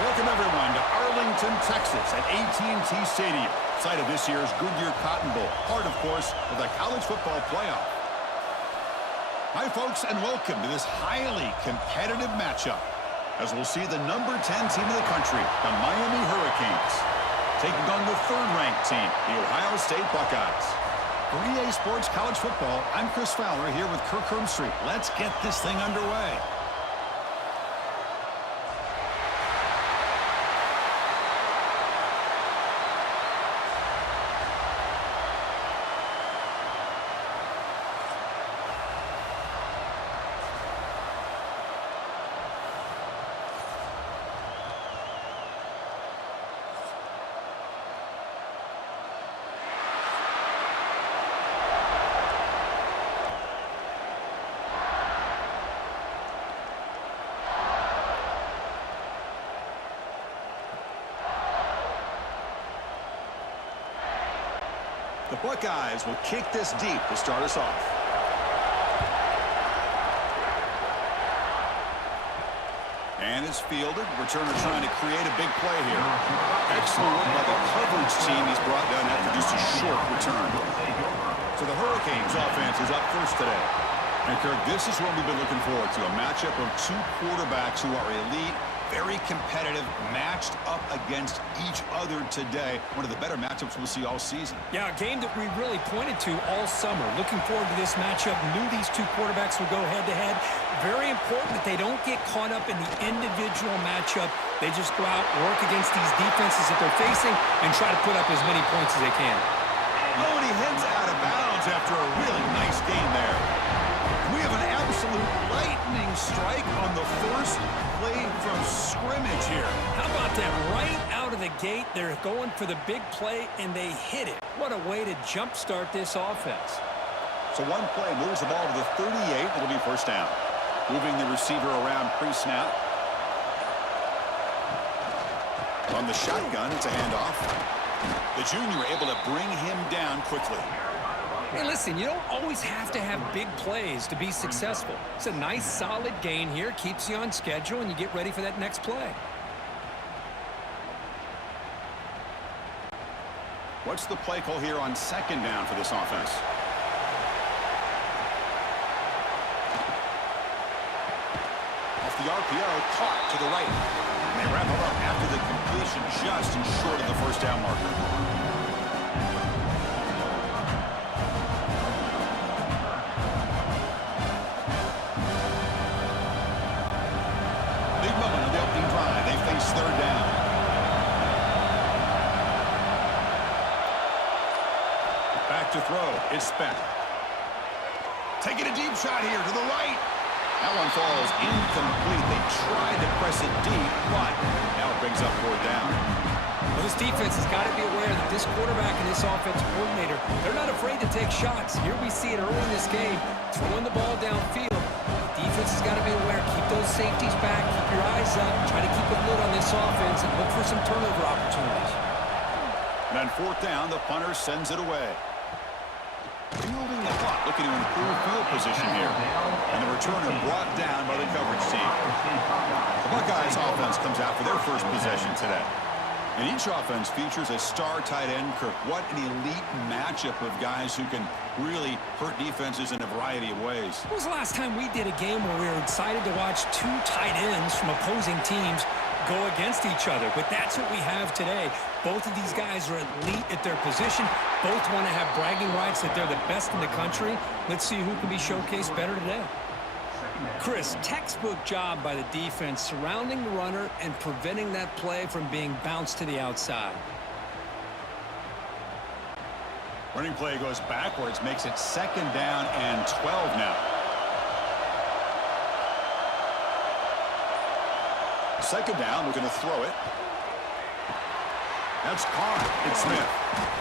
Welcome, everyone, to Arlington, Texas at AT&T Stadium, site of this year's Goodyear Cotton Bowl, part, of course, of the college football playoff. Hi, folks, and welcome to this highly competitive matchup, as we'll see the number 10 team in the country, the Miami Hurricanes, taking on the third-ranked team, the Ohio State Buckeyes. For EA Sports College Football, I'm Chris Fowler here with Kirk Herbstreit. Let's get this thing underway. The Buckeyes will kick this deep to start us off. And it's fielded. Returner trying to create a big play here. Excellent work by the coverage team he's brought down after just a short return. So the Hurricanes offense is up first today. And Kirk, this is what we've been looking forward to, a matchup of two quarterbacks who are elite, very competitive, matched up against each other today. One of the better matchups we'll see all season. Yeah, a game that we really pointed to all summer. Looking forward to this matchup. Knew these two quarterbacks would go head-to-head. Very important that they don't get caught up in the individual matchup. They just go out, work against these defenses that they're facing, and try to put up as many points as they can. Oh, and he heads out of bounds after a really nice gain there. We have an absolute lightning strike on the first play from scrimmage here. How about that? Right out of the gate, they're going for the big play, and they hit it. What a way to jumpstart this offense. So one play moves the ball to the 38. It'll be first down. Moving the receiver around pre-snap. On the shotgun, it's a handoff. The junior able to bring him down quickly. Hey, listen, you don't always have to have big plays to be successful. It's a nice, solid gain here. Keeps you on schedule, and you get ready for that next play. What's the play call here on second down for this offense? Off the RPO, caught to the right. They wrap it up after the completion, just short of the first down marker. Third down. Back to throw. It's Speck. Taking a deep shot here to the right. That one falls incomplete. They tried to press it deep, but now it brings up fourth down. Well, this defense has got to be aware that this quarterback and this offensive coordinator, they're not afraid to take shots. Here we see it early in this game, throwing the ball downfield. Defense has got to be aware. Keep those safeties back. Keep your eyes up. Try to keep a lid on this offense and look for some turnover opportunities. And on fourth down, the punter sends it away. Fielding the clock, looking to improve field position here. And the returner brought down by the coverage team. The Buckeyes offense comes out for their first possession today. And each offense features a star tight end, Kirk. What an elite matchup of guys who can really hurt defenses in a variety of ways. When was the last time we did a game where we were excited to watch two tight ends from opposing teams go against each other? But that's what we have today. Both of these guys are elite at their position. Both want to have bragging rights that they're the best in the country. Let's see who can be showcased better today. Chris, textbook job by the defense surrounding the runner and preventing that play from being bounced to the outside. Running play goes backwards, makes it second down and 12 now. Second down, we're going to throw it. That's caught. It's Smith.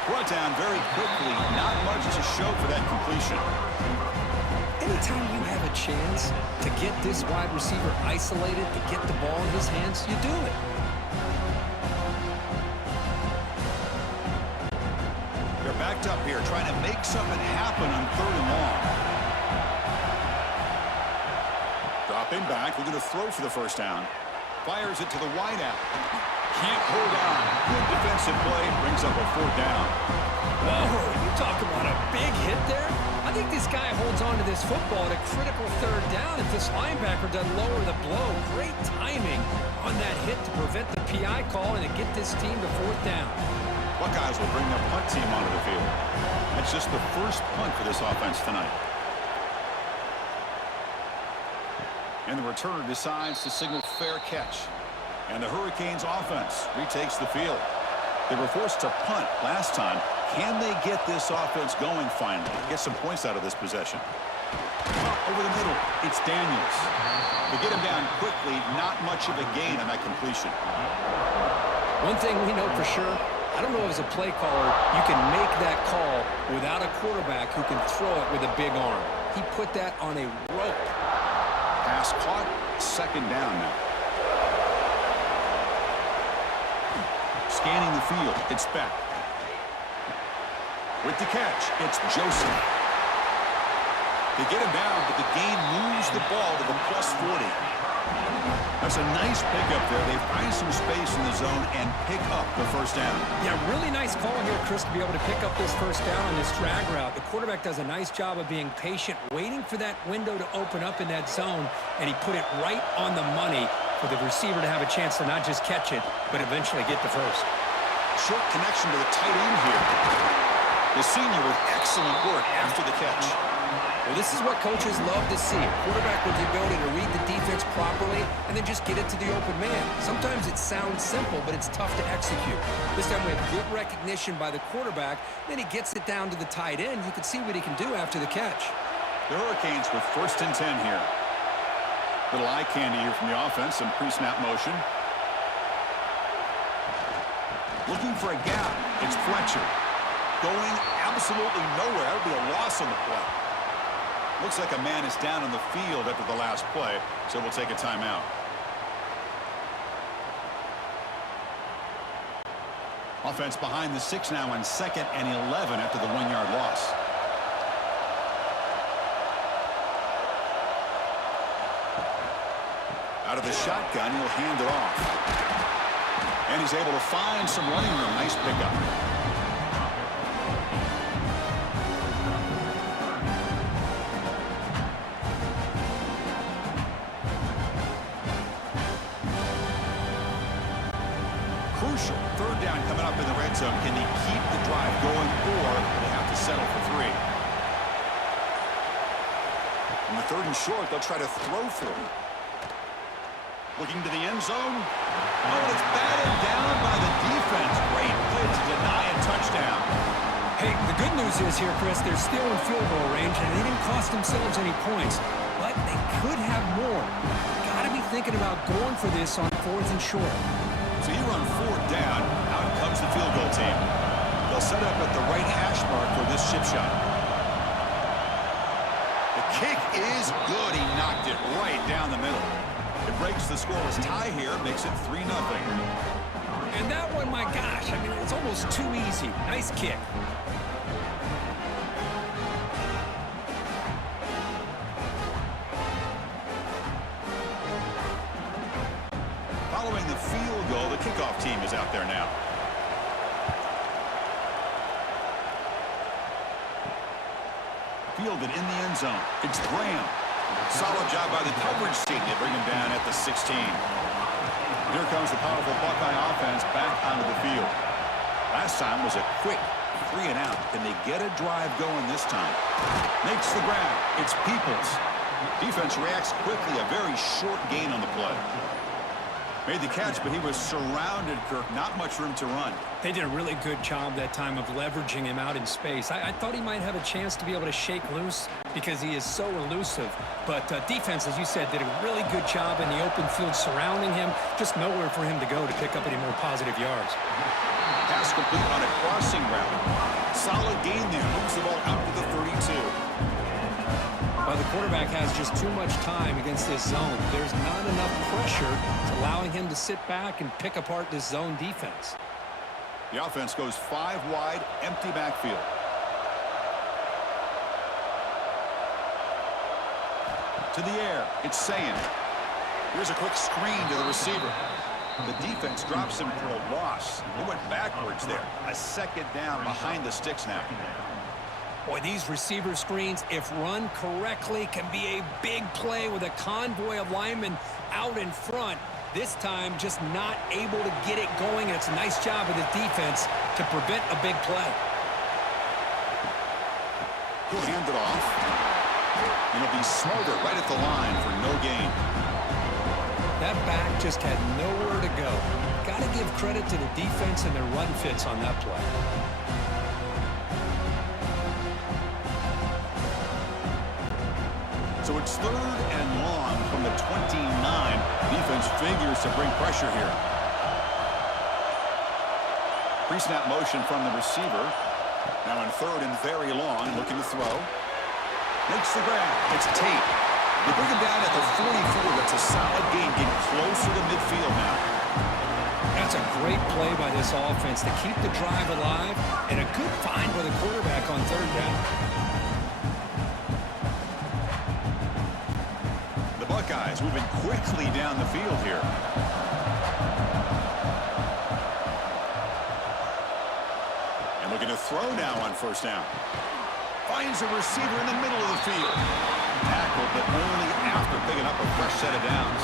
Brought down very quickly. Not much to show for that completion. Anytime you have a chance to get this wide receiver isolated, to get the ball in his hands, you do it. They're backed up here, trying to make something happen on third and long. Dropping back, we're going to throw for the first down. Fires it to the wideout. Can't hold on. Good defensive play. Brings up a 4th down. Whoa, you talk about a big hit there? I think this guy holds on to this football at a critical 3rd down if this linebacker doesn't lower the blow. Great timing on that hit to prevent the PI call and to get this team to 4th down. Buckeyes will bring their punt team onto the field. That's just the first punt for this offense tonight. And the returner decides to signal fair catch. And the Hurricanes offense retakes the field. They were forced to punt last time. Can they get this offense going finally? Get some points out of this possession. Over the middle, it's Daniels. They get him down quickly, not much of a gain on that completion. One thing we know for sure, I don't know as a play caller, you can make that call without a quarterback who can throw it with a big arm. He put that on a rope. Pass caught, 2nd down now. Scanning the field, it's Beck. With the catch, it's Joseph. They get him down, but the gain moves the ball to the +40. That's a nice pickup there. They find some space in the zone and pick up the 1st down. Yeah, really nice call here, Chris, to be able to pick up this 1st down on this drag route. The quarterback does a nice job of being patient, waiting for that window to open up in that zone, and he put it right on the money for the receiver to have a chance to not just catch it, but eventually get the 1st. Short connection to the tight end here. The senior with excellent work after the catch. Well, this is what coaches love to see. A quarterback with the ability to read the defense properly and then just get it to the open man. Sometimes it sounds simple, but it's tough to execute. This time we have good recognition by the quarterback. Then he gets it down to the tight end. You can see what he can do after the catch. The Hurricanes with 1st and 10 here. Little eye candy here from the offense. Some pre-snap motion. Looking for a gap. It's Fletcher. Going absolutely nowhere. That would be a loss on the play. Looks like a man is down on the field after the last play, so we'll take a timeout. Offense behind the 6 now on 2nd and 11 after the 1-yard loss. Out of the shotgun, he'll hand it off. And he's able to find some running room. Nice pickup. Crucial 3rd down coming up in the red zone. Can he keep the drive going, or they have to settle for 3? In the 3rd and short, they'll try to throw for him. Looking to the end zone. Oh, and it's batted down by the defense. Great play to deny a touchdown. Hey, the good news is here, Chris, they're still in field goal range, and they didn't cost themselves any points. But they could have more. Got to be thinking about going for this on 4th and short. So here on 4th down, out comes the field goal team. They'll set up at the right hash mark for this chip shot. The kick is good. He knocked it right down the middle. It breaks the scoreless tie here, makes it 3-0. And that one, my gosh, I mean, it's almost too easy. Nice kick. Following the field goal, the kickoff team is out there now. Fielded in the end zone. It's Graham. Solid job by the coverage team. They bring him down at the 16. Here comes the powerful Buckeye offense back onto the field. Last time was a quick 3 and out. Can they get a drive going this time? Makes the grab. It's Peoples. Defense reacts quickly. A very short gain on the play. Made the catch, but he was surrounded, Kirk. Not much room to run. They did a really good job that time of leveraging him out in space. I thought he might have a chance to be able to shake loose because he is so elusive. But defense, as you said, did a really good job in the open field surrounding him. Just nowhere for him to go to pick up any more positive yards. Pass complete on a crossing route. Solid gain there. Moves the ball out to the 32. Well, the quarterback has just too much time against this zone. There's not enough pressure to allowing him to sit back and pick apart this zone defense. The offense goes 5 wide, empty backfield. To the air, it's Sayan. Here's a quick screen to the receiver. The defense drops him for a loss. He went backwards there. A second down behind the sticks now. Boy, these receiver screens, if run correctly, can be a big play with a convoy of linemen out in front. This time, just not able to get it going, and it's a nice job of the defense to prevent a big play. He'll hand it off. And he'll be smothered right at the line for no gain. That back just had nowhere to go. Got to give credit to the defense and their run fits on that play. So it's 3rd and long from the 29. Defense figures to bring pressure here. Pre-snap motion from the receiver. Now in 3rd and very long, looking to throw. Makes the grab. It's Tate. They bring him down at the 44. That's a solid gain, getting closer to midfield now. That's a great play by this offense to keep the drive alive, and a good find by the quarterback on 3rd down. Buckeyes moving quickly down the field here. And looking to throw now on 1st down. Finds a receiver in the middle of the field. Tackled, but only after picking up a fresh set of downs.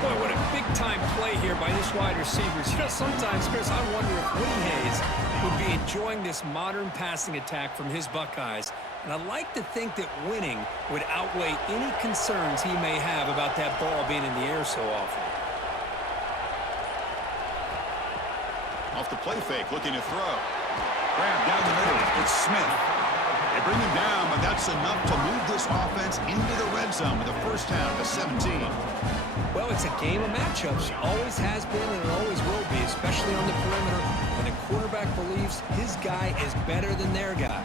Boy, what a big-time play here by this wide receivers. You know, sometimes, Chris, I wonder if Woody Hayes would be enjoying this modern passing attack from his Buckeyes. And I like to think that winning would outweigh any concerns he may have about that ball being in the air so often. Off the play fake, looking to throw. Grab down the middle. It's Smith. They bring him down, but that's enough to move this offense into the red zone with a 1st down to 17. Well, it's a game of matchups. Always has been and it always will be, especially on the perimeter when the quarterback believes his guy is better than their guy.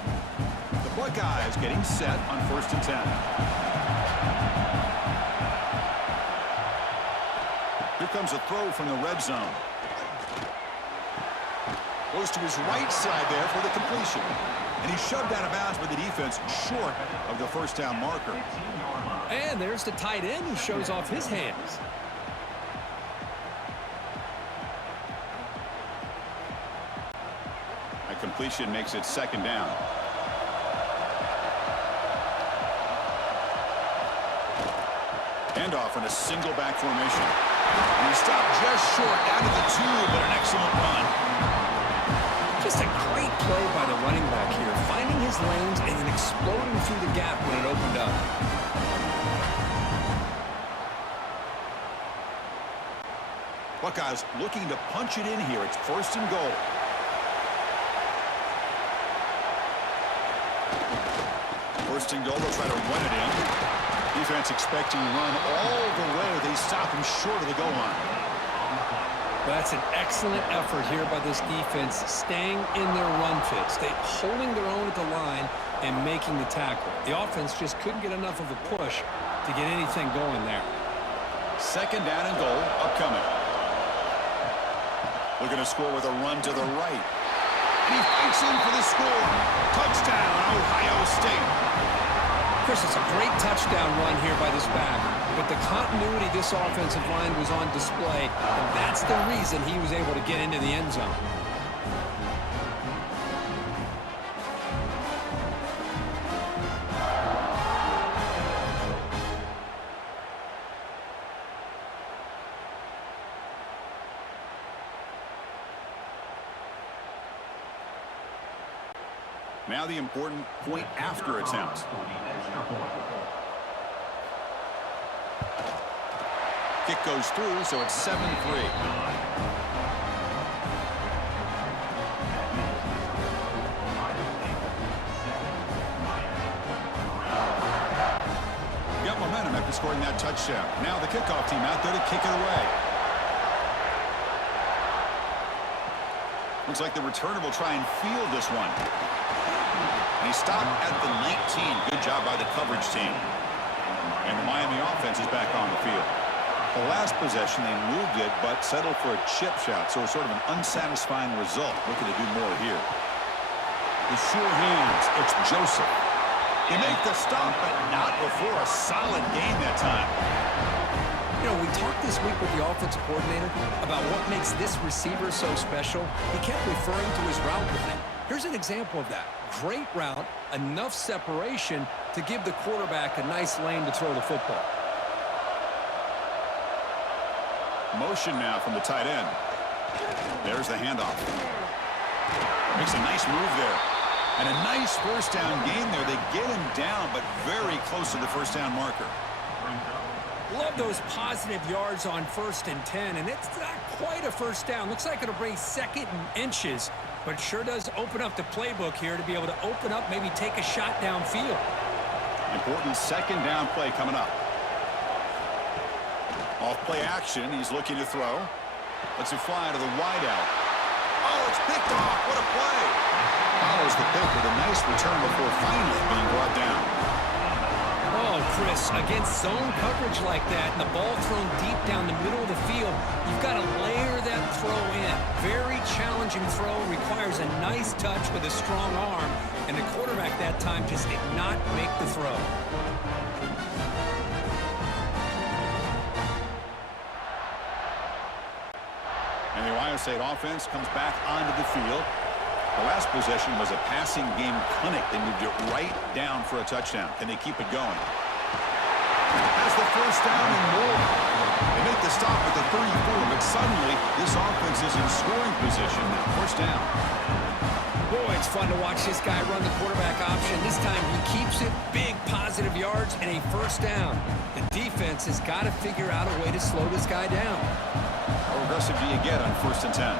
The Buckeyes getting set on 1st and 10. Here comes a throw from the red zone. Goes to his right side there for the completion. And he's shoved out of bounds by the defense short of the 1st down marker. And there's the tight end who shows off his hands. A completion makes it 2nd down. Handoff in a single back formation. And he stopped just short out of the 2, but an excellent run. Just a great play by the running back here, finding his lanes and then exploding through the gap when it opened up. Buckeyes looking to punch it in here. It's 1st and goal. First and goal, they'll try to run it in. Defense expecting to run all the way. They stop him short of the goal line. That's an excellent effort here by this defense, staying in their run fits, holding their own at the line and making the tackle. The offense just couldn't get enough of a push to get anything going there. 2nd down and goal upcoming. Looking to score with a run to the right. And he fights in for the score. Touchdown, Ohio State. Chris, it's a great touchdown run here by this back, but the continuity of this offensive line was on display, and that's the reason he was able to get into the end zone. Now the important point after attempt. Kick goes through, so it's 7-3. Got momentum after scoring that touchdown. Now the kickoff team out there to kick it away. Looks like the returner will try and field this one. And he stopped at the 19. Good job by the coverage team. And the Miami offense is back on the field. The last possession, they moved it, but settled for a chip shot. So it's sort of an unsatisfying result. Looking to do more here. The sure hands. It's Joseph. They make the stop, but not before a solid gain that time. know, we talked this week with the offensive coordinator about what makes this receiver so special. He kept referring to his route running. Here's an example of that. Great route, enough separation to give the quarterback a nice lane to throw the football. Motion now from the tight end. There's the handoff. Makes a nice move there. And a nice first down gain there. They get him down, but very close to the first down marker. Love those positive yards on 1st and 10, and it's not quite a first down. Looks like it'll bring 2nd and inches, but it sure does open up the playbook here to be able to open up, maybe take a shot downfield. Important 2nd down play coming up. Off play action, he's looking to throw. Lets it fly to the wideout. Oh, it's picked off. What a play. Follows the pick with a nice return before finally being brought down. Oh, Chris, against zone coverage like that and the ball thrown deep down the middle of the field, you've got to layer that throw in. Very challenging throw, requires a nice touch with a strong arm, and the quarterback that time just did not make the throw. And the Ohio State offense comes back onto the field. The last possession was a passing game clinic. They moved it right down for a touchdown. Can they keep it going? Has the first down and more. They make the stop at the 34, but suddenly this offense is in scoring position now. First down. Boy, it's fun to watch this guy run the quarterback option. This time he keeps it, big positive yards, and a first down. The defense has got to figure out a way to slow this guy down. How aggressive do you get on 1st and 10?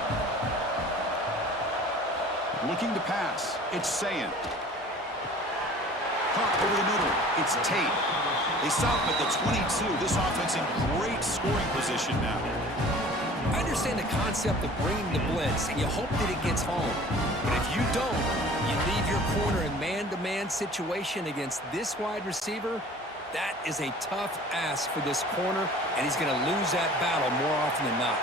Looking to pass. It's Saying. Caught over the middle. It's Tate. They stop him at the 22. This offense in great scoring position now. I understand the concept of bringing the blitz, and you hope that it gets home. But if you don't, you leave your corner in man-to-man situation against this wide receiver. That is a tough ask for this corner, and he's going to lose that battle more often than not.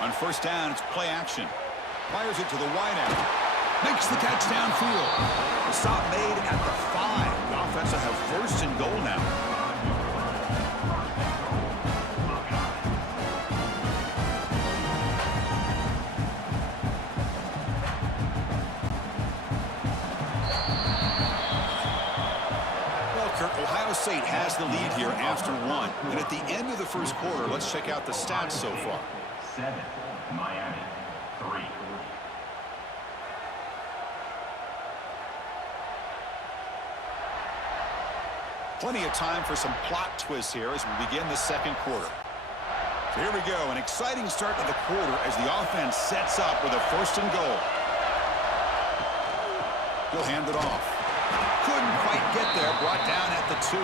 On 1st down, it's play action. Fires it to the wideout. Makes the catch downfield. The stop made at the 5. The offense will have 1st and goal now. Well, Kirk, Ohio State has the lead here after 1. And at the end of the first quarter, let's check out the stats so far. 7, Miami, 3. Plenty of time for some plot twists here as we begin the second quarter. So here we go, an exciting start to the quarter as the offense sets up with a 1st and goal. He'll hand it off. Couldn't quite get there, brought down at the 2.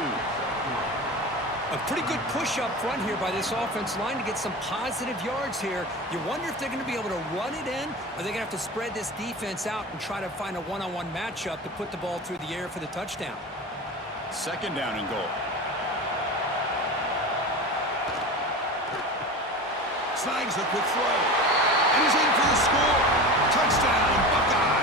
A pretty good push up front here by this offense line to get some positive yards here. You wonder if they're going to be able to run it in, or they're going to have to spread this defense out and try to find a one-on-one matchup to put the ball through the air for the touchdown. 2nd down and goal. Snags the quick throw. And he's in for the score. Touchdown, Buckeyes.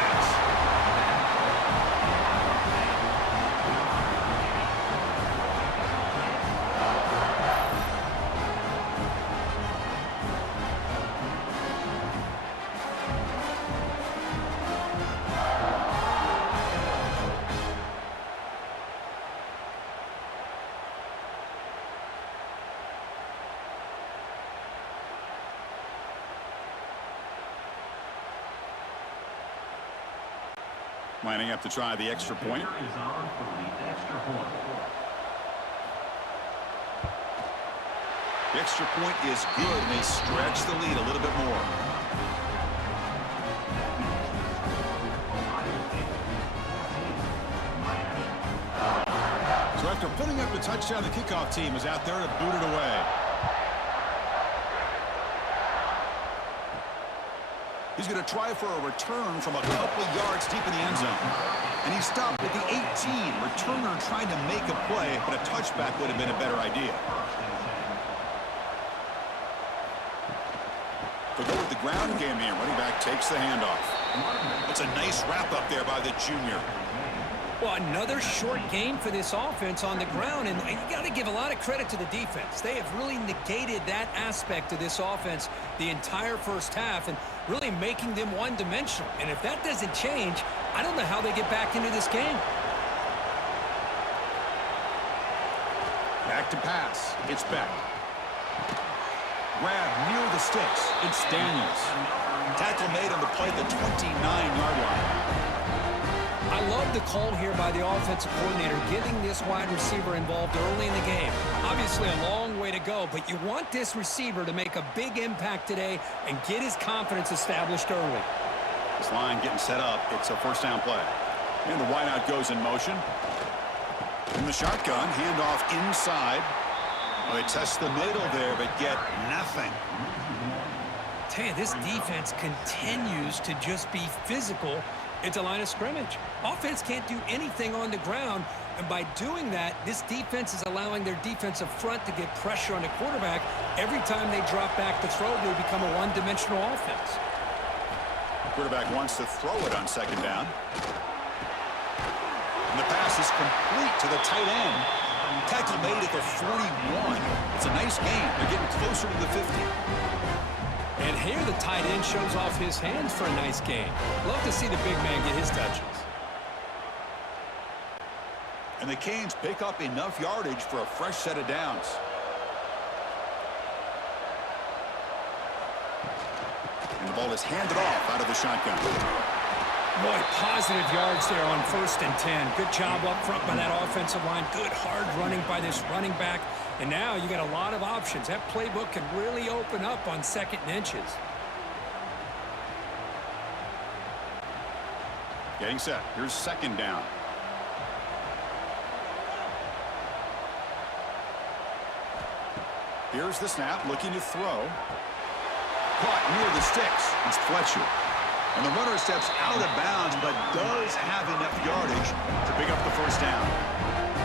Lining up to try the extra point. The extra point is good, and they stretch the lead a little bit more. So after putting up the touchdown, the kickoff team is out there to boot it away. He's going to try for a return from a couple of yards deep in the end zone. And he stopped at the 18. Returner trying to make a play, but a touchback would have been a better idea. They'll go with the ground game here. Running back takes the handoff. That's a nice wrap up there by the junior. Well, another short game for this offense on the ground, and you got to give a lot of credit to the defense. They have really negated that aspect of this offense the entire first half and really making them one-dimensional. And if that doesn't change, I don't know how they get back into this game. Back to pass. It's Beck. Grab near the sticks. It's Daniels. Tackle made on the play at the 29-yard line. I love the call here by the offensive coordinator, getting this wide receiver involved early in the game. Obviously a long way to go, but you want this receiver to make a big impact today and get his confidence established early. This line getting set up. It's a first down play. And the wideout goes in motion. In the shotgun, handoff inside. Well, they test the middle there, but get nothing. Tell you, this defense continues to just be physical at the line of scrimmage. Offense can't do anything on the ground, and by doing that, this defense is allowing their defensive front to get pressure on the quarterback. Every time they drop back to throw, they become a one-dimensional offense. The quarterback wants to throw it on second down. And the pass is complete to the tight end. Tackle made at the 41. It's a nice game. They're getting closer to the 50. And here the tight end shows off his hands for a nice game. Love to see the big man get his touches. And the Canes pick up enough yardage for a fresh set of downs. And the ball is handed off out of the shotgun. Boy, positive yards there on 1st and 10. Good job up front by that offensive line. Good hard running by this running back. And now you got a lot of options. That playbook can really open up on 2nd and inches. Getting set. Here's 2nd down. Here's the snap, looking to throw. Caught near the sticks. It's Fletcher. And the runner steps out of bounds, but does have enough yardage to pick up the first down.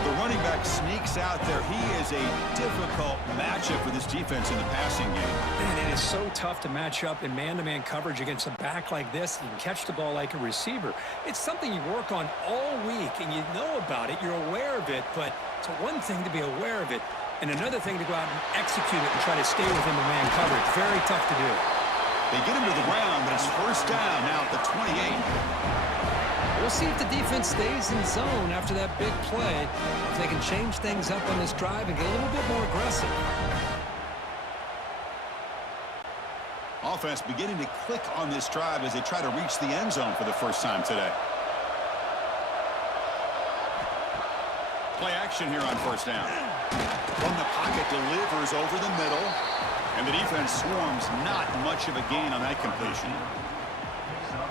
The running back sneaks out there. He is a difficult matchup for this defense in the passing game. Man, it is so tough to match up in man-to-man coverage against a back like this. You can catch the ball like a receiver. It's something you work on all week, and you know about it. You're aware of it, but it's one thing to be aware of it, and another thing to go out and execute it and try to stay within the man coverage. Very tough to do. They get him to the ground, but it's first down now at the 28. We'll see if the defense stays in zone after that big play. If they can change things up on this drive and get a little bit more aggressive. Offense beginning to click on this drive as they try to reach the end zone for the first time today. Play action here on first down. From the pocket, delivers over the middle. And the defense swarms. Not much of a gain on that completion.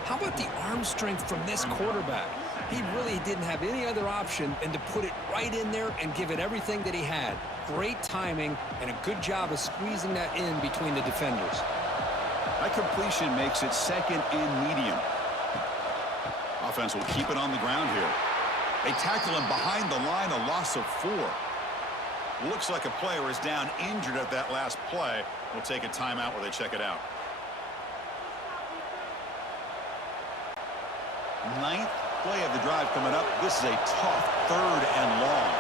How about the arm strength from this quarterback? He really didn't have any other option than to put it right in there and give it everything that he had. Great timing and a good job of squeezing that in between the defenders. That completion makes it 2nd and medium. Offense will keep it on the ground here. They tackle him behind the line, a loss of 4. Looks like a player is down injured at that last play. We'll take a timeout while they check it out. 9th play of the drive coming up. This is a tough 3rd and long.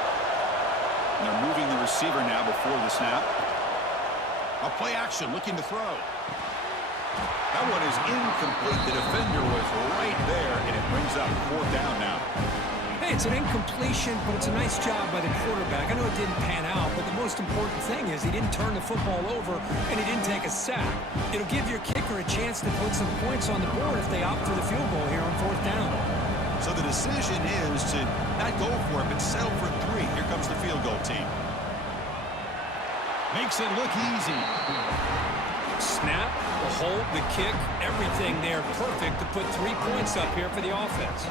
And they're moving the receiver now before the snap. A play action, looking to throw. That one is incomplete. The defender was right there, and it brings up 4th down now. Hey, it's an incompletion, but it's a nice job by the quarterback. I know it didn't pan out, but the most important thing is he didn't turn the football over and he didn't take a sack. It'll give your kicker a chance to put some points on the board if they opt for the field goal here on 4th down. So the decision is to not go for it, but settle for 3. Here comes the field goal team. Makes it look easy. Snap, the hold, the kick, everything there perfect to put 3 points up here for the offense.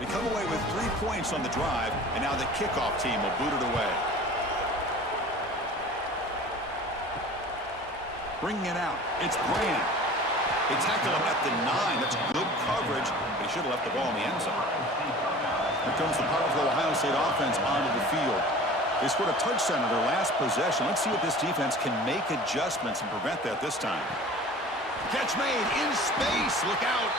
They come away with 3 points on the drive, and now the kickoff team will boot it away. Bringing it out, it's Brand. They tackle him at the 9. That's good coverage, but he should have left the ball in the end zone. Here comes the powerful Ohio State offense onto the field. They scored a touchdown on their last possession. Let's see if this defense can make adjustments and prevent that this time. Catch made in space. Look out.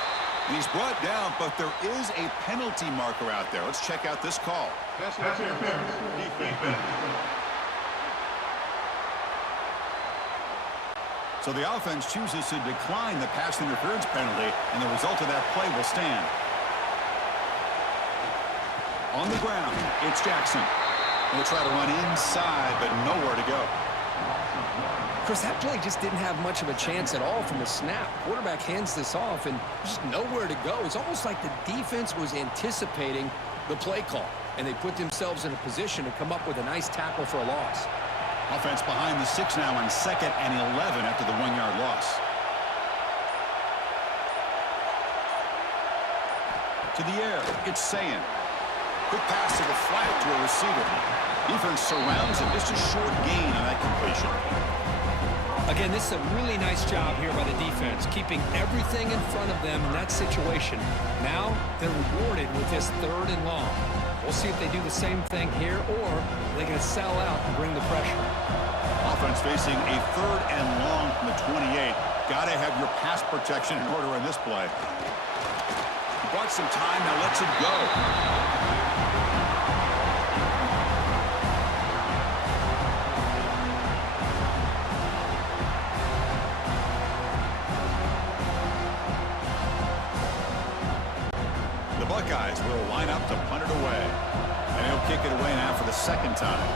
And he's brought down, but there is a penalty marker out there. Let's check out this call. Pass interference. Defense. So the offense chooses to decline the pass interference penalty, and the result of that play will stand. On the ground, it's Jackson. He'll try to run inside, but nowhere to go. Chris, that play just didn't have much of a chance at all from the snap. Quarterback hands this off, and just nowhere to go. It's almost like the defense was anticipating the play call, and they put themselves in a position to come up with a nice tackle for a loss. Offense behind the 6 now on 2nd and 11 after the 1-yard loss. To the air, it's Sayan. Quick pass to the flat to a receiver. Defense surrounds him. Just a short gain on that completion. Again, this is a really nice job here by the defense, keeping everything in front of them in that situation. Now they're rewarded with this 3rd and long. We'll see if they do the same thing here, or they're going to sell out and bring the pressure. Offense facing a 3rd and long from the 28. Got to have your pass protection in order on this play. He bought some time, now lets it go. The Buckeyes will line up to punt it away. And he'll kick it away now for the 2nd time.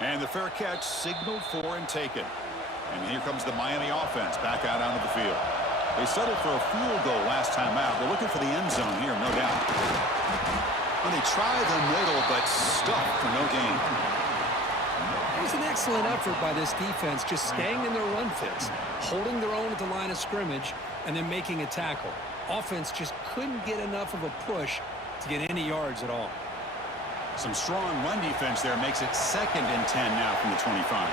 And the fair catch signaled for and taken. And here comes the Miami offense back out onto the field. They settled for a field goal last time out. They're looking for the end zone here, no doubt. And they try the middle, but stuck for no gain. It was an excellent effort by this defense, just staying in their run fits, holding their own at the line of scrimmage, and then making a tackle. Offense just couldn't get enough of a push to get any yards at all. Some strong run defense there makes it 2nd and 10 now from the 25.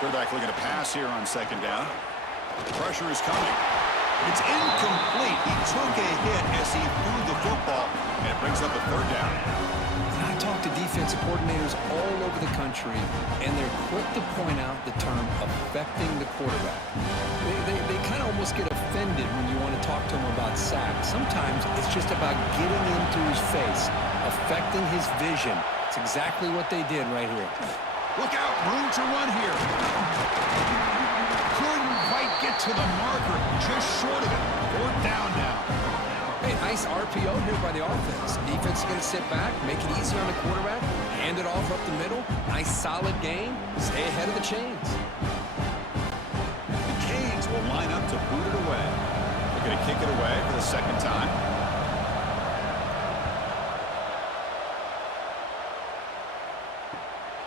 Quarterback looking to pass here on 2nd down. Pressure is coming. It's incomplete. He took a hit as he threw the football, and it brings up a 3rd down. I talk to defensive coordinators all over the country, and they're quick to point out the term affecting the quarterback. They kind of almost get offended when you want to talk to them about sacks. Sometimes it's just about getting into his face, affecting his vision. It's exactly what they did right here. Look out, room to run here. Couldn't quite get to the marker, just short of it. 4th down now. Hey, nice RPO here by the offense. Defense is going to sit back, make it easy on the quarterback, hand it off up the middle. Nice solid gain. Stay ahead of the chains. The Canes will line up to boot it away. They're going to kick it away for the 2nd time.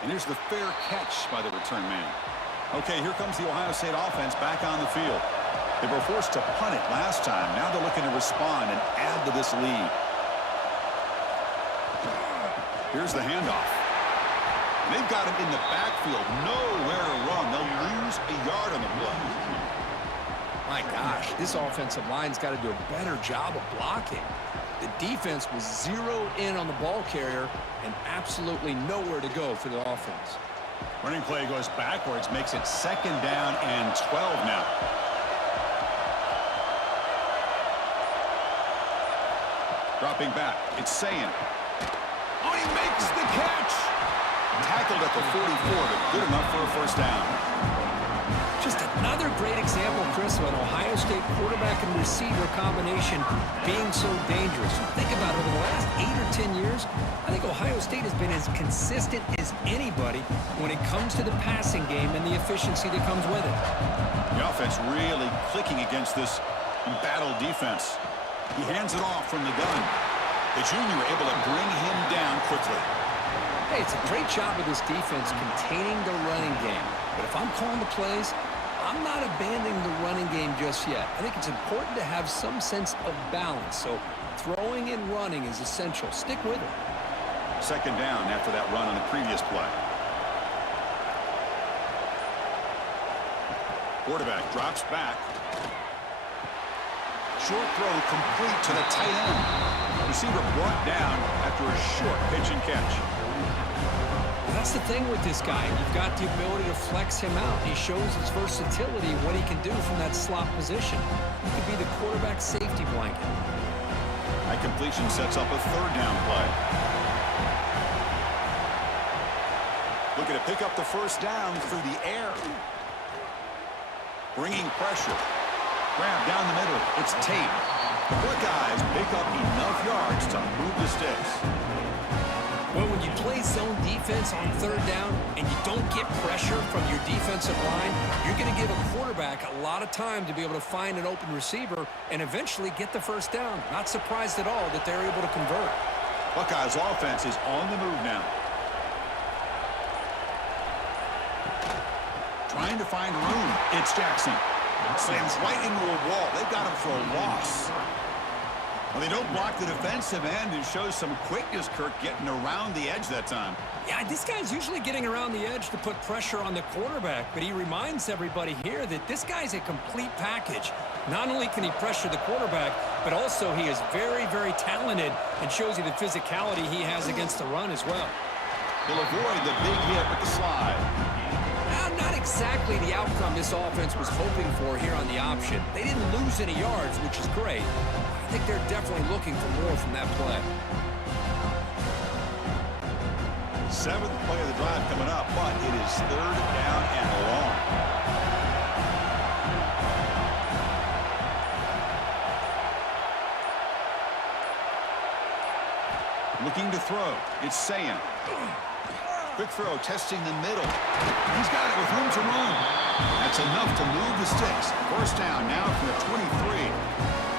And here's the fair catch by the return man. Okay, here comes the Ohio State offense back on the field. They were forced to punt it last time. Now they're looking to respond and add to this lead. Here's the handoff. They've got him in the backfield. Nowhere to run. They'll lose a yard on the play. My gosh, this offensive line's got to do a better job of blocking. The defense was zeroed in on the ball carrier and absolutely nowhere to go for the offense. Running play goes backwards, makes it 2nd down and 12 now. Dropping back, it's Sayan. Oh, he makes the catch! Tackled at the 44, but good enough for a 1st down. Just another great example, Chris, of an Ohio State quarterback and receiver combination being so dangerous. Think about it, over the last 8 or 10 years, I think Ohio State has been as consistent as anybody when it comes to the passing game and the efficiency that comes with it. The offense really clicking against this embattled defense. He hands it off from the gun. The junior able to bring him down quickly. Hey, it's a great job of this defense containing the running game. But if I'm calling the plays, I'm not abandoning the running game just yet. I think it's important to have some sense of balance. So throwing and running is essential. Stick with it. 2nd down after that run on the previous play. Quarterback drops back. Short throw complete to the tight end. Receiver brought down after a short pitch and catch. That's the thing with this guy. You've got the ability to flex him out. He shows his versatility, what he can do from that slot position. He could be the quarterback safety blanket. That completion sets up a third down play. Looking to pick up the first down through the air. Bringing pressure. Grab down the middle. It's Tate. The Buckeyes pick up enough yards to move the sticks. Well, when you play zone defense on third down and you don't get pressure from your defensive line, you're going to give a quarterback a lot of time to be able to find an open receiver and eventually get the first down. Not surprised at all that they're able to convert. Buckeyes offense is on the move now. Trying to find room. It's Jackson. Slams right into a wall. They've got him for a loss. Well, they don't block the defensive end and shows some quickness, Kirk, getting around the edge that time. Yeah, this guy's usually getting around the edge to put pressure on the quarterback, but he reminds everybody here that this guy's a complete package. Not only can he pressure the quarterback, but also he is very, very talented and shows you the physicality he has against the run as well. He'll avoid the big hit with the slide. Not exactly the outcome this offense was hoping for here on the option. They didn't lose any yards, which is great. I think they're definitely looking for more from that play. Seventh play of the drive coming up, but it is third down and long. Looking to throw. It's Sayan. Quick throw, testing the middle. He's got it with room to run. That's enough to move the sticks. First down now from the 23.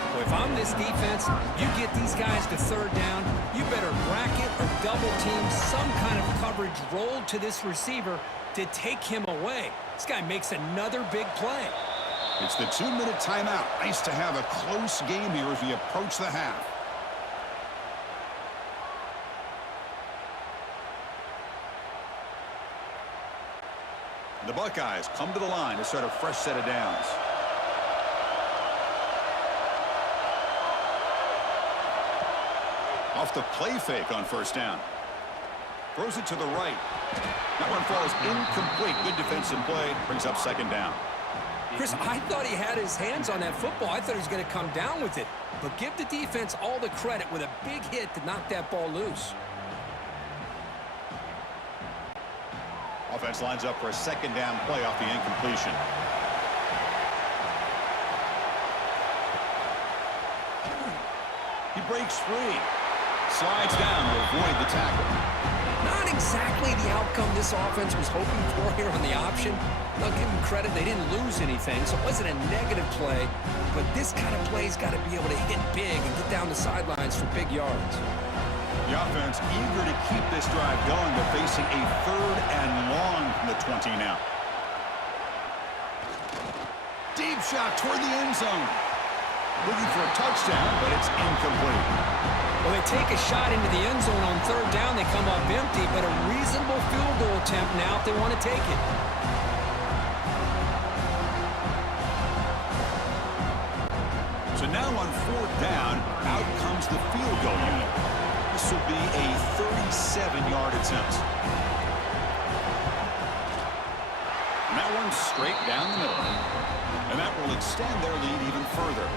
Well, if I'm this defense, you get these guys to third down, you better bracket or double team some kind of coverage rolled to this receiver to take him away. This guy makes another big play. It's the 2-minute timeout. Nice to have a close game here as we approach the half. The Buckeyes come to the line to start a fresh set of downs. Off the play fake on first down. Throws it to the right. That one falls incomplete. Good defensive play. Brings up second down. Chris, I thought he had his hands on that football. I thought he was going to come down with it. But give the defense all the credit with a big hit to knock that ball loose. Offense lines up for a second down play off the incompletion. He breaks free. Slides down to avoid the tackle. Not exactly the outcome this offense was hoping for here on the option. I'll give them credit. They didn't lose anything, so it wasn't a negative play. But this kind of play's got to be able to hit big and get down the sidelines for big yards. The offense eager to keep this drive going, but facing a third and long from the 20 now. Deep shot toward the end zone. Looking for a touchdown, but it's incomplete. Well, they take a shot into the end zone on third down. They come up empty, but a reasonable field goal attempt now if they want to take it. So now on fourth down, out comes the field goal unit. This will be a 37-yard attempt. And that one straight down the middle. And that will extend their lead even further.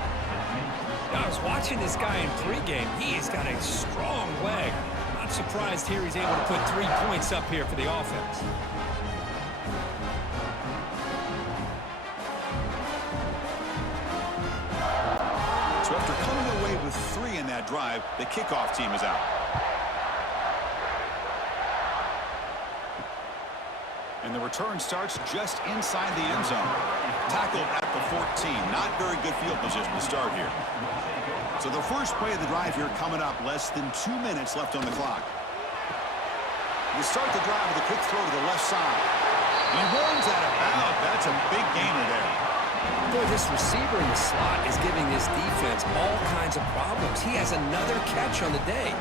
I was watching this guy in pregame. He's got a strong leg. Not surprised here he's able to put 3 points up here for the offense. So after coming away with 3 in that drive, the kickoff team is out. And the return starts just inside the end zone. Tackled at the 14. Not very good field position to start here. So the first play of the drive here coming up. Less than 2 minutes left on the clock. We start the drive with a quick throw to the left side. And he runs out of bounds. That's a big gainer there. Boy, this receiver in the slot is giving this defense all kinds of problems. He has another catch on the day.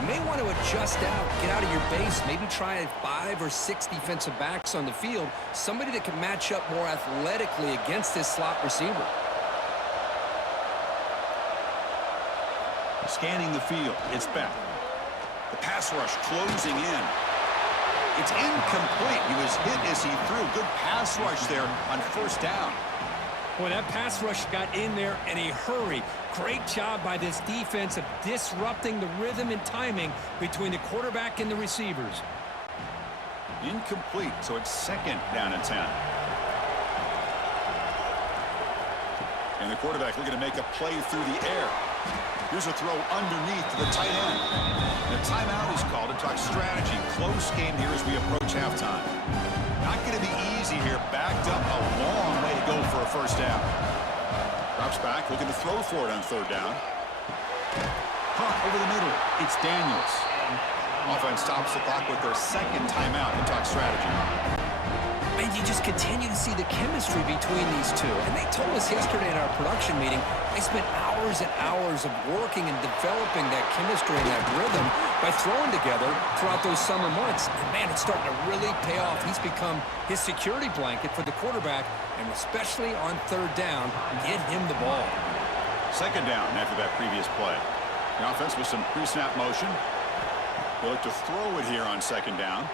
You may want to adjust out, get out of your base, maybe try 5 or 6 defensive backs on the field, somebody that can match up more athletically against this slot receiver. Scanning the field. It's back. The pass rush closing in. It's incomplete. He was hit as he threw. Good pass rush there on first down. Boy, that pass rush got in there in a hurry. Great job by this defense of disrupting the rhythm and timing between the quarterback and the receivers. Incomplete, so it's second down and 10. And the quarterback looking to make a play through the air. Here's a throw underneath to the tight end. And a timeout is called to talk strategy. Close game here as we approach halftime. Not going to be easy here. Backed up a long way to go for a first down. Drops back, looking to throw for it on third down. Hunt over the middle. It's Daniels. Offense stops the clock with their second timeout to talk strategy. And you just continue to see the chemistry between these two. And they told us yesterday in our production meeting, they spent hours and hours of working and developing that chemistry and that rhythm by throwing together throughout those summer months. And, man, it's starting to really pay off. He's become his security blanket for the quarterback, and especially on third down, get him the ball. Second down after that previous play. The offense with some pre-snap motion. They look to throw it here on second down.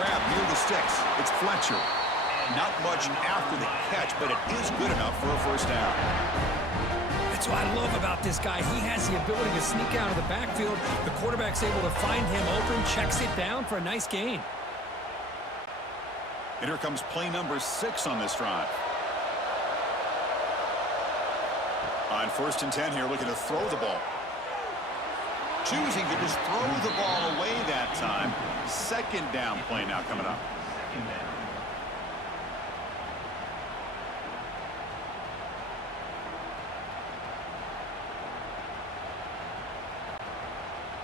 Grab near the sticks. It's Fletcher. Not much after the catch, but it is good enough for a first down. That's what I love about this guy. He has the ability to sneak out of the backfield. The quarterback's able to find him open, checks it down for a nice gain. And here comes play number 6 on this drive. On first and 10 here, looking to throw the ball. Choosing to just throw the ball away that time. Second down play now coming up.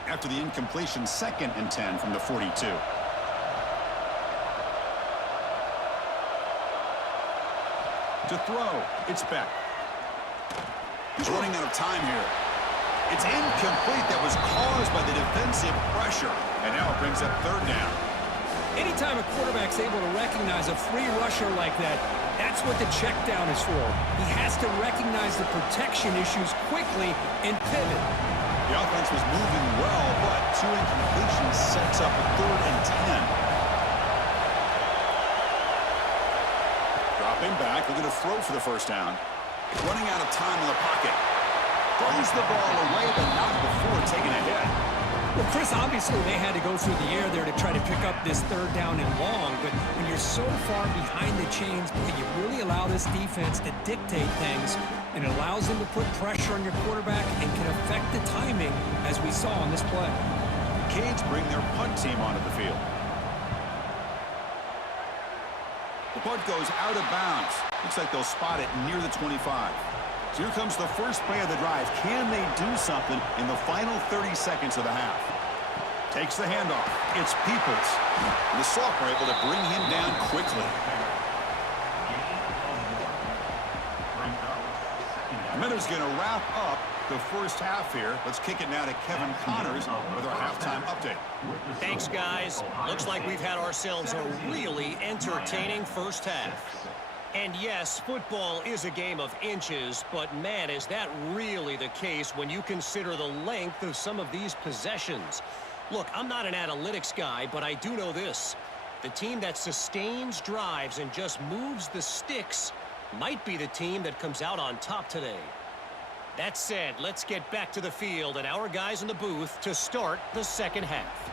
After the incompletion, second and 10 from the 42. To throw, it's Beck. He's running out of time here. It's incomplete. That was caused by the defensive pressure. And now it brings up third down. Anytime a quarterback's able to recognize a free rusher like that, that's what the check down is for. He has to recognize the protection issues quickly and pivot. The offense was moving well, but 2 incompletions sets up a third and 10. Dropping back, looking to throw for the first down. Running out of time in the pocket. Throws the ball away, but not before taking a hit. Well, Chris, obviously they had to go through the air there to try to pick up this third down and long, but when you're so far behind the chains, boy, you really allow this defense to dictate things, and it allows them to put pressure on your quarterback and can affect the timing, as we saw on this play. Canes bring their punt team onto the field. The punt goes out of bounds. Looks like they'll spot it near the 25. So here comes the first play of the drive. Can they do something in the final 30 seconds of the half? Takes the handoff. It's Peoples. And the sophomore able to bring him down quickly. A minute's going to wrap up the first half here. Let's kick it now to Kevin Connors with our halftime update. Thanks, guys. Looks like we've had ourselves a really entertaining first half. And yes, football is a game of inches, but man, is that really the case when you consider the length of some of these possessions. Look, I'm not an analytics guy, but I do know this. The team that sustains drives and just moves the sticks might be the team that comes out on top today. That said, let's get back to the field and our guys in the booth to start the second half.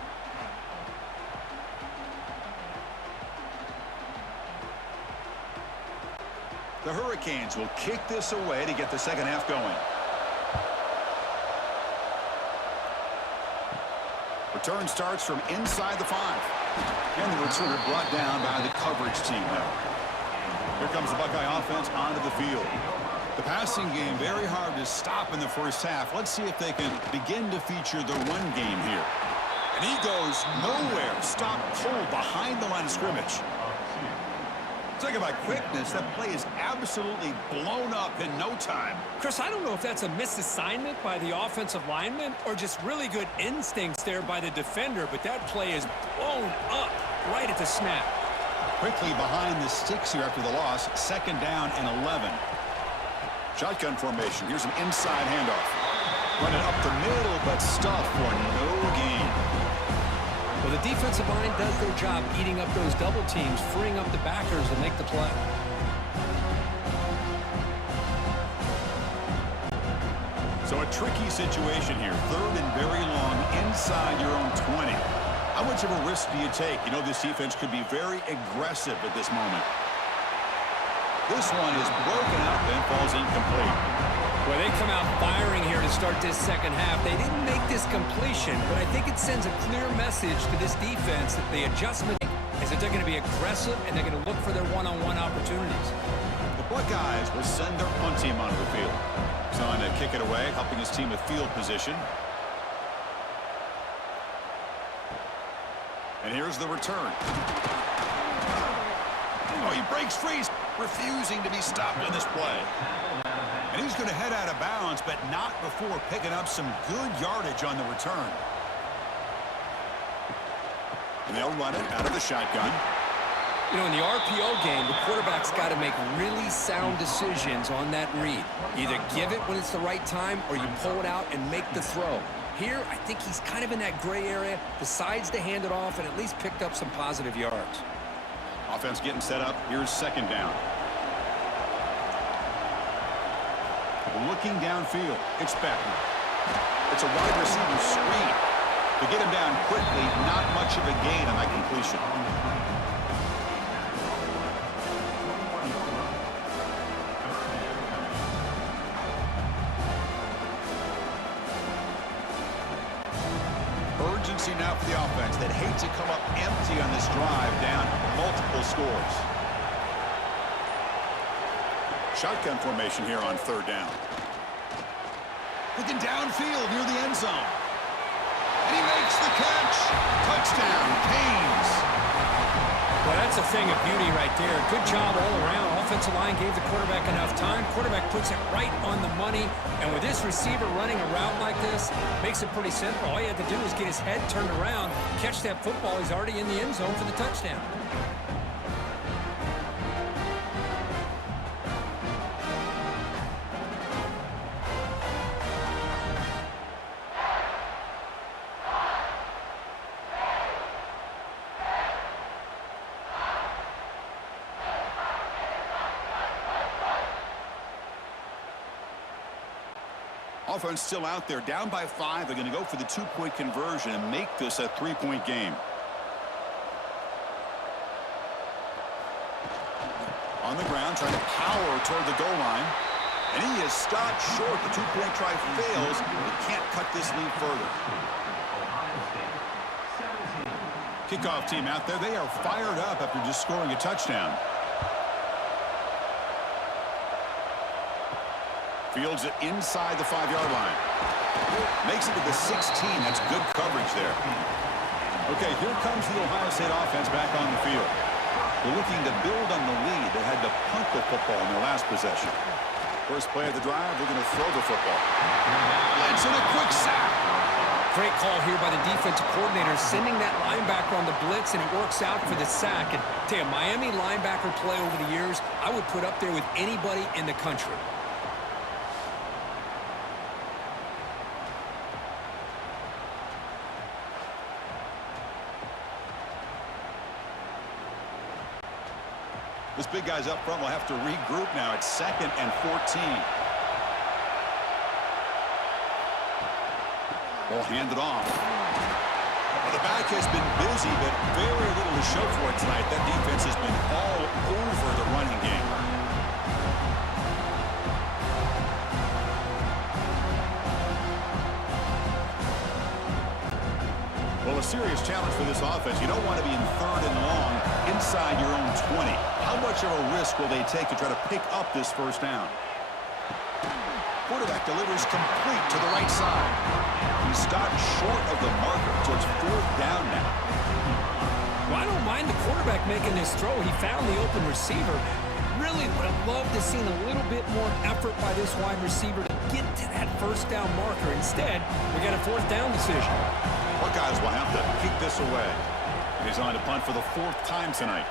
The Hurricanes will kick this away to get the second half going. Return starts from inside the 5. And the returner brought down by the coverage team now. Here comes the Buckeye offense onto the field. The passing game very hard to stop in the first half. Let's see if they can begin to feature the run game here. And he goes nowhere. Stop cold behind the line of scrimmage. Talk about quickness. That play is absolutely blown up in no time. Chris, I don't know if that's a misassignment by the offensive lineman or just really good instincts there by the defender, but that play is blown up right at the snap. Quickly behind the sticks here after the loss. Second down and 11. Shotgun formation. Here's an inside handoff. Running up the middle, but stuff for no gain. Well, the defensive line does their job eating up those double teams, freeing up the backers to make the play. So a tricky situation here. 3rd and very long inside your own 20. How much of a risk do you take? You know this defense could be very aggressive at this moment. This one is broken out and falls incomplete. Well, they come out firing here to start this second half. They didn't make this completion, but I think it sends a clear message to this defense that the adjustment is that they're going to be aggressive and they're going to look for their one-on-one opportunities. The Buckeyes will send their punt team onto the field. He's on to kick it away, helping his team with field position. And here's the return. Oh, he breaks free, refusing to be stopped in this play. And he's going to head out of bounds, but not before picking up some good yardage on the return. And they'll run it out of the shotgun. You know, in the RPO game, the quarterback's got to make really sound decisions on that read. Either give it when it's the right time or you pull it out and make the throw. Here, I think he's kind of in that gray area, decides to hand it off and at least picked up some positive yards. Offense getting set up. Here's 2nd down. Looking downfield. It's Beckner. It's a wide receiver screen. To get him down quickly, not much of a gain on that completion. Urgency now for the offense that hate to come up empty on this drive, down multiple scores. Shotgun formation here on 3rd down. Looking downfield near the end zone. And he makes the catch. Touchdown, Canes. Well, that's a thing of beauty right there. Good job all around. Offensive line gave the quarterback enough time. Quarterback puts it right on the money. And with this receiver running a route like this, makes it pretty simple. All you have to do is get his head turned around, catch that football. He's already in the end zone for the touchdown. Offense still out there, down by 5. They're going to go for the 2-point conversion and make this a 3-point game. On the ground, trying to power toward the goal line. And he is stopped short. The 2-point try fails. He can't cut this lead further. Kickoff team out there. They are fired up after just scoring a touchdown. Fields it inside the 5-yard line. Makes it to the 16. That's good coverage there. Okay, here comes the Ohio State offense back on the field. They're looking to build on the lead. They had to punt the football in their last possession. First play of the drive, they're going to throw the football. Blitz and a quick sack. Great call here by the defensive coordinator, sending that linebacker on the blitz, and it works out for the sack. And tell you, Miami linebacker play over the years, I would put up there with anybody in the country. This big guy's up front will have to regroup now. It's 2nd and 14. Ball handed off. Well, the back has been busy, but very little to show for it tonight. That defense has been all over the running game. Well, a serious challenge for this offense. You don't want to be in 3rd and long inside your own 20. How much of a risk will they take to try to pick up this first down? Quarterback delivers complete to the right side. He stopped short of the marker, so it's 4th down now. Well, I don't mind the quarterback making this throw. He found the open receiver. Really would have loved to see a little bit more effort by this wide receiver to get to that first down marker. Instead, we got a 4th down decision. Buckeyes will have to kick this away. He's on to punt for the 4th time tonight.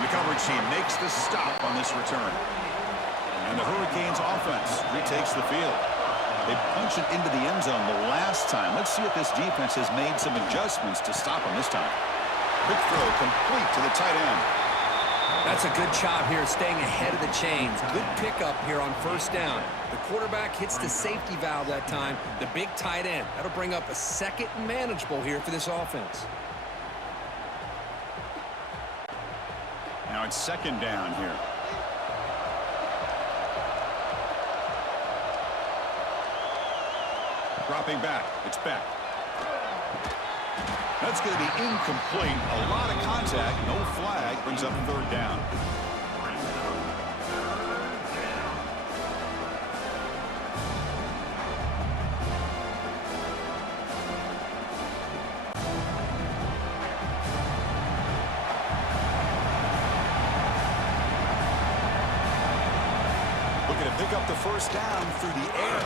The coverage team makes the stop on this return. And the Hurricanes offense retakes the field. They punched it into the end zone the last time. Let's see if this defense has made some adjustments to stop them this time. Quick throw complete to the tight end. That's a good job here staying ahead of the chains. Good pickup here on first down. The quarterback hits the safety valve that time. The big tight end. That'll bring up a second and manageable here for this offense. Now it's second down here. Dropping back. It's back. That's going to be incomplete. A lot of contact. No flag. Brings up third down. Looking to pick up the first down through the air.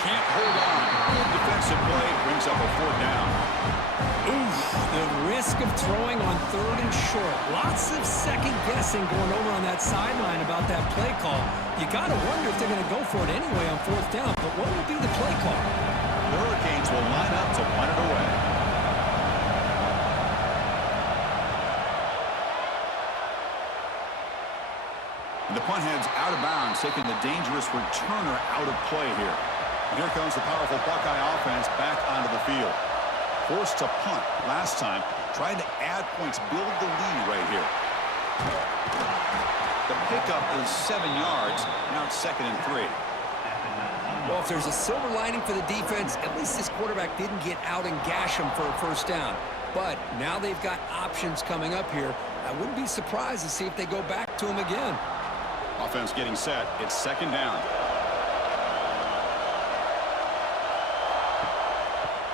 Can't hold on. Good defensive play. Brings up a fourth down. Oof, the risk of throwing on third and short. Lots of second guessing going over on that sideline about that play call. You got to wonder if they're going to go for it anyway on fourth down. But what will be the play call? The Hurricanes will line up to punt it away. And the punt heads out of bounds, taking the dangerous returner out of play here. And here comes the powerful Buckeye offense back onto the field. Forced to punt last time, trying to add points, build the lead right here. The pickup is 7 yards. Now it's 2nd and 3. Well, if there's a silver lining for the defense, at least this quarterback didn't get out and gash him for a first down. But now they've got options coming up here. I wouldn't be surprised to see if they go back to him again. Offense getting set. It's second down.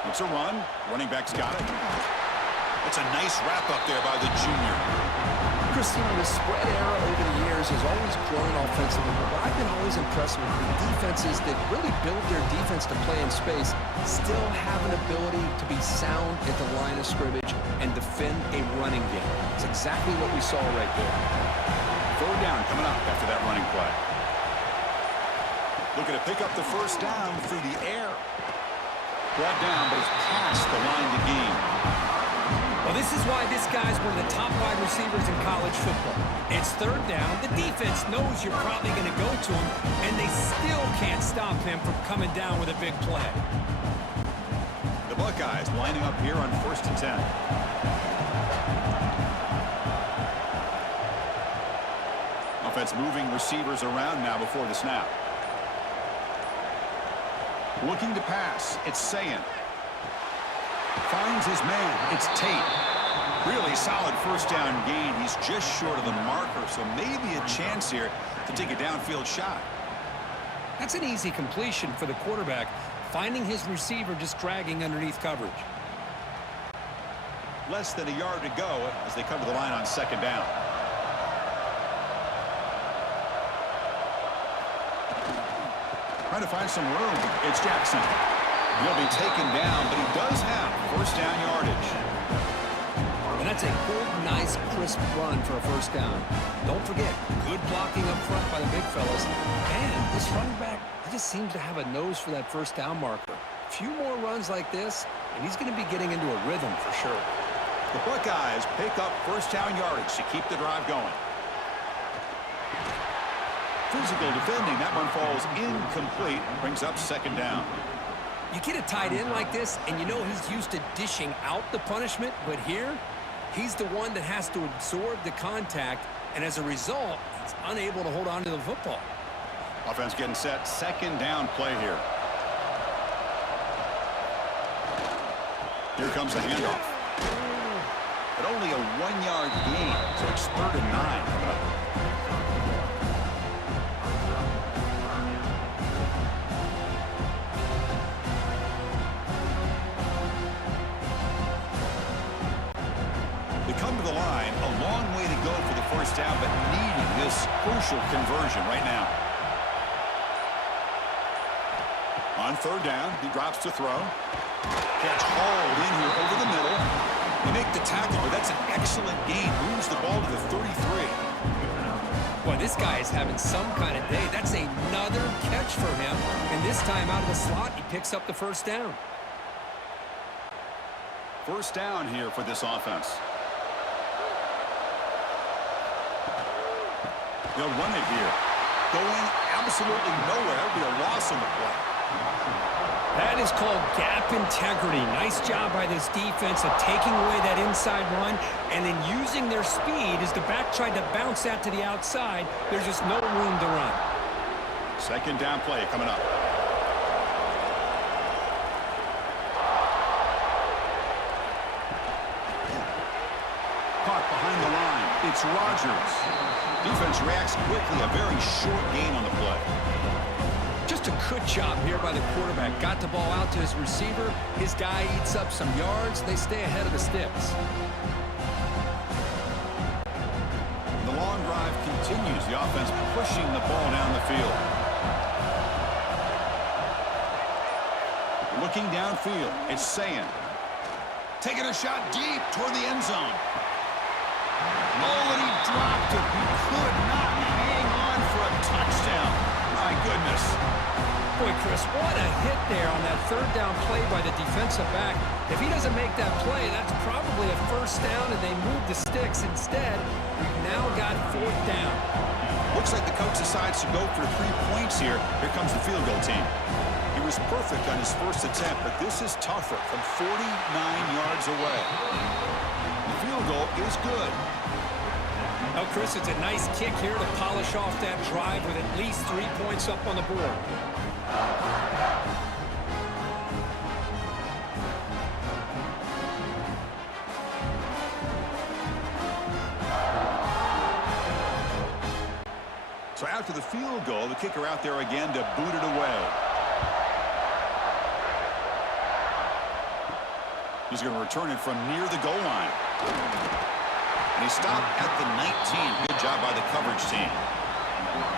It's a run. Running back's got it. It's a nice wrap up there by the junior. Chris, the spread era over the years has always grown offensively, but I've been always impressed with the defenses that really build their defense to play in space, still have an ability to be sound at the line of scrimmage and defend a running game. It's exactly what we saw right there. Third down coming up after that running play. Looking to pick up the first down through the air. Brought down, but it's past the line to gain. Well, this is why this guy's one of the top wide receivers in college football. It's third down. The defense knows you're probably going to go to him, and they still can't stop him from coming down with a big play. The Buckeyes lining up here on 1st and 10. Offense moving receivers around now before the snap. Looking to pass. It's Sayan. Finds his man. It's Tate. Really solid first down gain. He's just short of the marker, so maybe a chance here to take a downfield shot. That's an easy completion for the quarterback, finding his receiver just dragging underneath coverage. Less than a yard to go as they come to the line on second down. Trying to find some room. It's Jackson. He'll be taken down, but he does have first down yardage. And that's a good, nice, crisp run for a first down. Don't forget, good blocking up front by the big fellas. And this running back, he just seems to have a nose for that first down marker. A few more runs like this, and he's going to be getting into a rhythm for sure. The Buckeyes pick up first down yardage to keep the drive going. Physical defending. That one falls incomplete. Brings up second down. You get a tight end like this, and you know he's used to dishing out the punishment, but here, he's the one that has to absorb the contact, and as a result, he's unable to hold on to the football. Offense getting set. Second down play here. Here comes the handoff. But only a 1-yard gain, so it's 3rd and 9 coming up. Come to the line, a long way to go for the first down, but needing this crucial conversion right now. On third down, he drops to throw. Catch hauled in here over the middle. They make the tackle, but that's an excellent gain. Moves the ball to the 33. Boy, this guy is having some kind of day. That's another catch for him. And this time out of the slot, he picks up the first down. First down here for this offense. They'll run it here. Going absolutely nowhere. It'll be a loss on the play. That is called gap integrity. Nice job by this defense of taking away that inside run and then using their speed as the back tried to bounce that to the outside. There's just no room to run. Second down play coming up. Caught behind the line. It's Rodgers. Defense reacts quickly. A very short gain on the play. Just a good job here by the quarterback. Got the ball out to his receiver. His guy eats up some yards. They stay ahead of the sticks. The long drive continues. The offense pushing the ball down the field. Looking downfield. It's Sayan. Taking a shot deep toward the end zone. Oh, and he dropped it. He could not hang on for a touchdown. My goodness. Boy, Chris, what a hit there on that third down play by the defensive back. If he doesn't make that play, that's probably a first down, and they move the sticks instead. We've now got fourth down. Looks like the coach decides to go for 3 points here. Here comes the field goal team. He was perfect on his first attempt, but this is tougher from 49 yards away. The field goal is good. Well, Chris, it's a nice kick here to polish off that drive with at least 3 points up on the board. So after the field goal, the kicker out there again to boot it away. He's going to return it from near the goal line. And he stopped at the 19. Good job by the coverage team.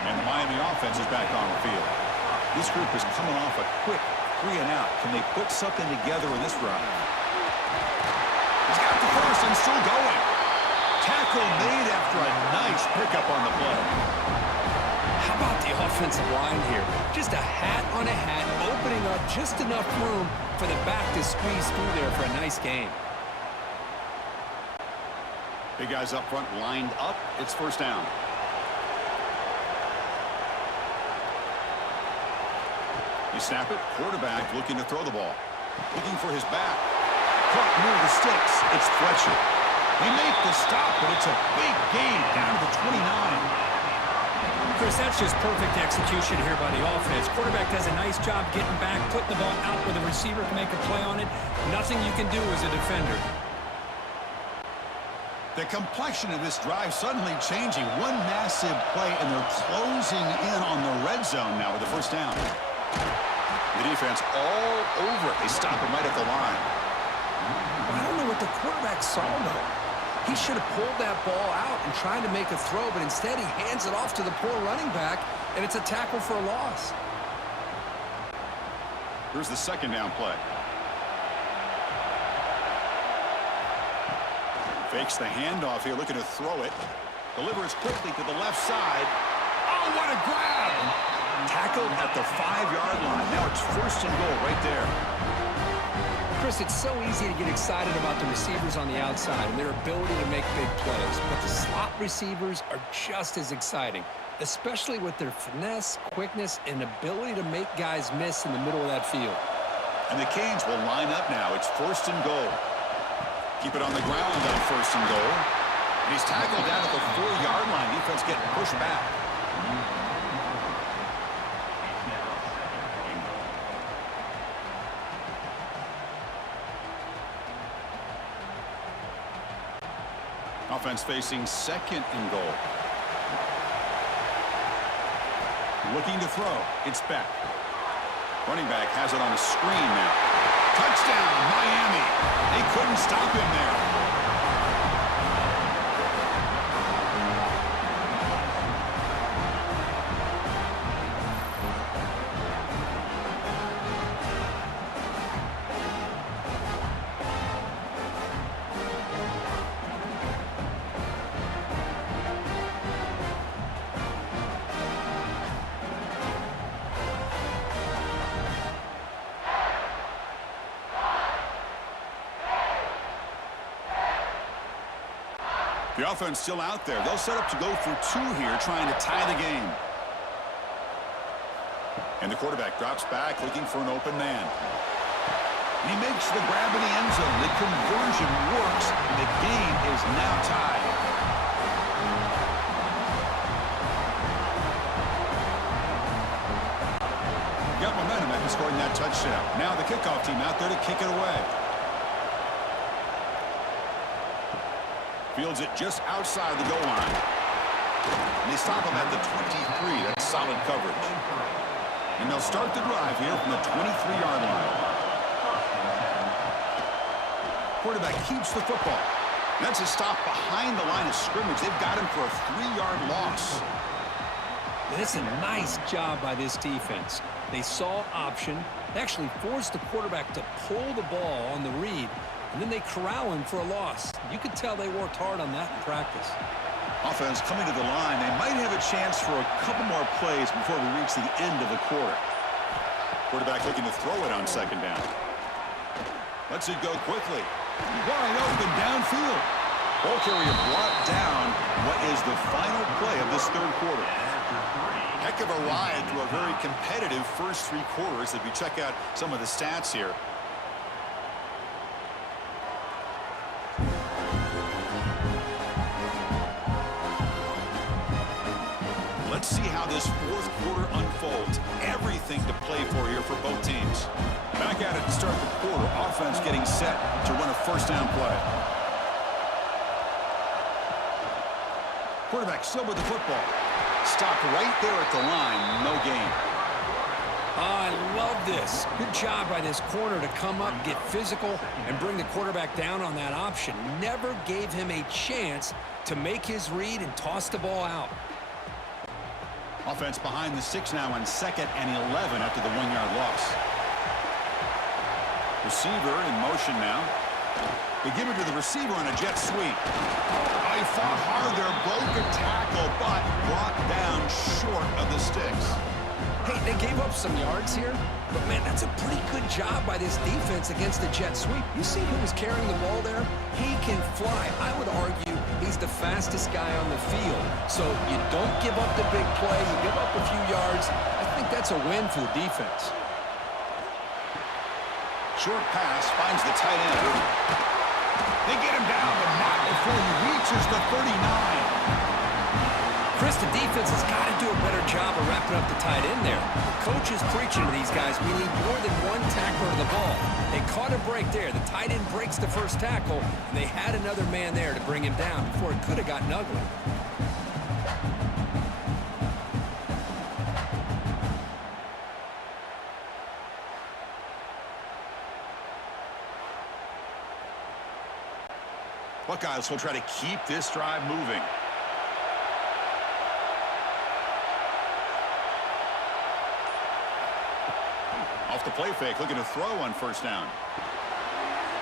And the Miami offense is back on the field. This group is coming off a quick 3 and out. Can they put something together in this drive? He's got the first and still going. Tackle made after a nice pickup on the play. How about the offensive line here? Just a hat on a hat, opening up just enough room for the back to squeeze through there for a nice game. Big guys up front lined up. It's first down. You snap it. Quarterback looking to throw the ball. Looking for his back. Caught near the sticks. It's Fletcher. They make the stop, but it's a big gain down to the 29. Chris, that's just perfect execution here by the offense. Quarterback does a nice job getting back, putting the ball out where the receiver can make a play on it. Nothing you can do as a defender. The complexion of this drive suddenly changing. One massive play, and they're closing in on the red zone now with the first down. The defense all over it. They stop him right at the line. I don't know what the quarterback saw, though. He should have pulled that ball out and tried to make a throw, but instead he hands it off to the poor running back, and it's a tackle for a loss. Here's the second down play. Fakes the handoff here, looking to throw it. Delivers quickly to the left side. Oh, what a grab! Tackled at the 5-yard line. Now it's first and goal right there. Chris, it's so easy to get excited about the receivers on the outside and their ability to make big plays, but the slot receivers are just as exciting, especially with their finesse, quickness, and ability to make guys miss in the middle of that field. And the Canes will line up now. It's first and goal. Keep it on the ground on first and goal. And he's tackled down at the 4-yard line. Defense getting pushed back. Offense facing second and goal. Looking to throw. It's Beck. Running back has it on a screen now. Touchdown, Miami. They couldn't stop him there. The offense still out there. They'll set up to go for 2 here, trying to tie the game. And the quarterback drops back, looking for an open man. And he makes the grab in the end zone. The conversion works, and the game is now tied. Got momentum after scoring that touchdown. Now the kickoff team out there to kick it away. Fields it just outside the goal line. And they stop him at the 23. That's solid coverage. And they'll start the drive here from the 23-yard line. Quarterback keeps the football. That's a stop behind the line of scrimmage. They've got him for a 3-yard loss. That's a nice job by this defense. They saw option. They actually forced the quarterback to pull the ball on the read, and then they corral him for a loss. You could tell they worked hard on that in practice. Offense coming to the line. They might have a chance for a couple more plays before we reach the end of the quarter. Quarterback looking to throw it on second down. Lets it go quickly. Wide open downfield. Ball carrier brought down what is the final play of this third quarter. Heck of a ride through a very competitive first 3 quarters if you check out some of the stats here. Let's see how this fourth quarter unfolds. Everything to play for here for both teams. Back at it to start the quarter. Offense getting set to run a first down play. Quarterback still with the football. Stopped right there at the line. No gain. Oh, I love this. Good job by this corner to come up, get physical, and bring the quarterback down on that option. Never gave him a chance to make his read and toss the ball out. Offense behind the 6 now on 2nd and 11 after the 1-yard loss. Receiver in motion now. They give it to the receiver on a jet sweep. Oh, he fought hard there, broke a tackle, but brought down short of the sticks. Hey, they gave up some yards here, but man, that's a pretty good job by this defense against the jet sweep. You see who was carrying the ball there? He can fly. I would argue he's the fastest guy on the field. So you don't give up the big play, you give up a few yards. I think that's a win for the defense. Short pass finds the tight end. They get him down, but not before he reaches the 39. Chris, the defense has got to do a better job of wrapping up the tight end there. The coach is preaching to these guys, we need more than one tackler of the ball. They caught a break there. The tight end breaks the first tackle, and they had another man there to bring him down before it could have gotten ugly. Buckeyes will try to keep this drive moving. Off the play fake, looking to throw on first down.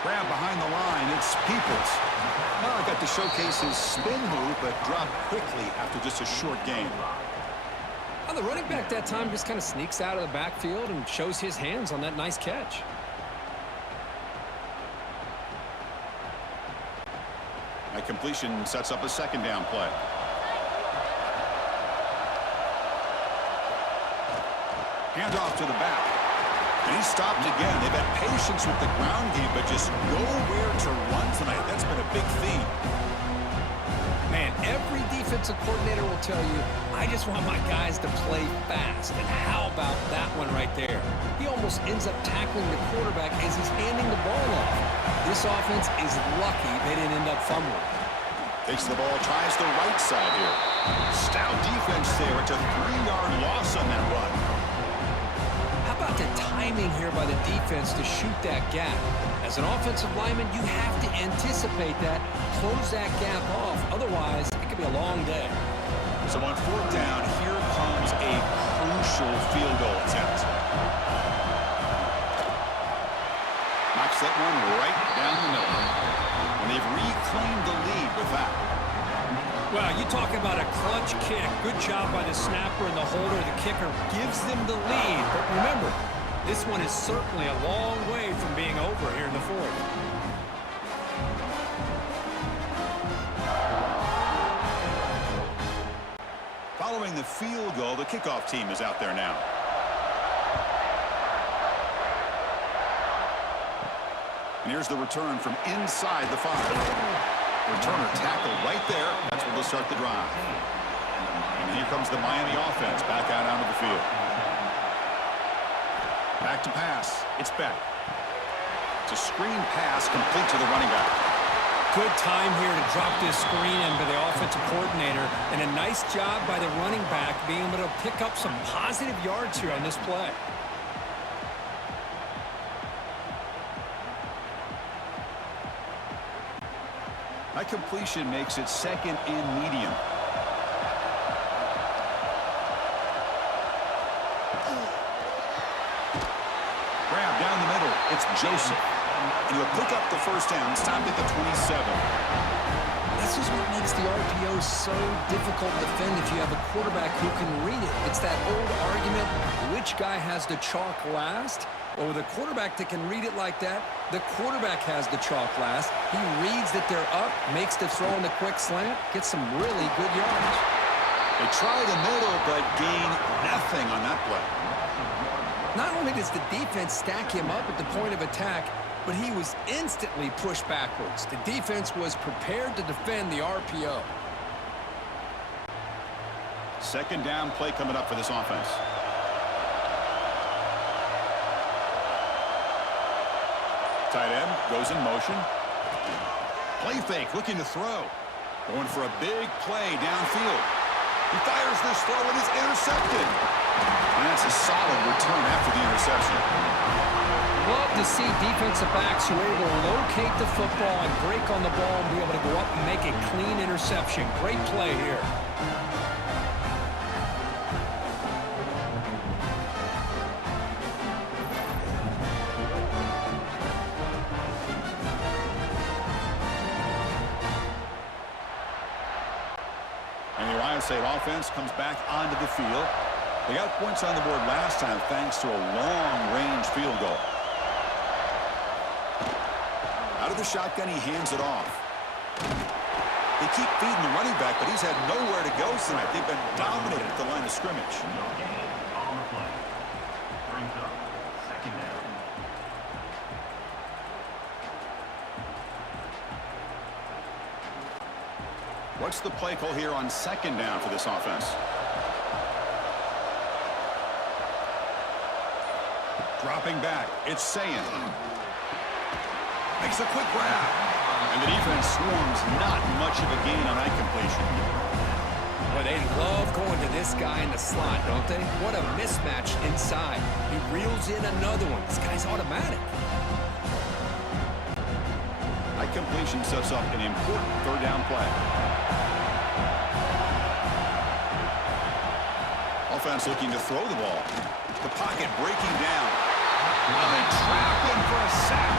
Grab behind the line, it's Peoples. Well, got to showcase his spin move, but dropped quickly after just a short gain. Well, the running back that time just kind of sneaks out of the backfield and shows his hands on that nice catch. That completion sets up a second down play. Handoff to the back. And he stopped again. They've had patience with the ground game, but just nowhere to run tonight. That's been a big theme. Man, every defensive coordinator will tell you, I just want my guys to play fast. And how about that one right there? He almost ends up tackling the quarterback as he's handing the ball off. This offense is lucky they didn't end up fumbling. Takes the ball, tries the right side here. Stout defense there. It's a 3-yard loss on that run. How about the timing here by the defense to shoot that gap? As an offensive lineman, you have to anticipate that, close that gap off. Otherwise, it could be a long day. So on fourth down, here comes a crucial field goal attempt. Knocks that one right down the middle. And they've reclaimed the lead with that. Well, you talking about a clutch kick. Good job by the snapper and the holder. The kicker gives them the lead. But remember, this one is certainly a long way from being over here in the fourth. the kickoff team is out there now. And here's the return from inside the 5. Returner tackle right there. That's where they'll start the drive. And here comes the Miami offense back out onto the field. Back to pass. It's Beck. It's a screen pass complete to the running back. Good time here to drop this screen in by the offensive coordinator, and a nice job by the running back being able to pick up some positive yards here on this play. That completion makes it 2nd and medium. Grab down the middle. It's Joseph. And he'll pick up the first down. Stopped at the 27. This is what makes the RPO so difficult to defend if you have a quarterback who can read it. It's that old argument, which guy has the chalk last? Well, with a quarterback that can read it like that, the quarterback has the chalk last. He reads that they're up, makes the throw in the quick slant, gets some really good yards. They try the middle, but gain nothing on that play. Not only does the defense stack him up at the point of attack, but he was instantly pushed backwards. The defense was prepared to defend the RPO. 2nd down play coming up for this offense. Tight end goes in motion. Play fake, looking to throw. Going for a big play downfield. He fires this throw and is intercepted. And that's a solid return after the interception. Love to see defensive backs who are able to locate the football and break on the ball and be able to go up and make a clean interception. Great play here. And the Ohio State offense comes back onto the field. They got points on the board last time thanks to a long-range field goal. Out of the shotgun, he hands it off. They keep feeding the running back, but he's had nowhere to go tonight. They've been dominated at the line of scrimmage. On the play. Brings up 2nd down. What's the play call here on 2nd down for this offense? Dropping back, it's Sayan. Makes a quick grab. And the defense swarms not much of a gain on that completion. Boy, they love going to this guy in the slot, don't they? What a mismatch inside. He reels in another one. This guy's automatic. That completion sets up an important 3rd down play. Offense looking to throw the ball. The pocket breaking down. Now they trap him for a sack.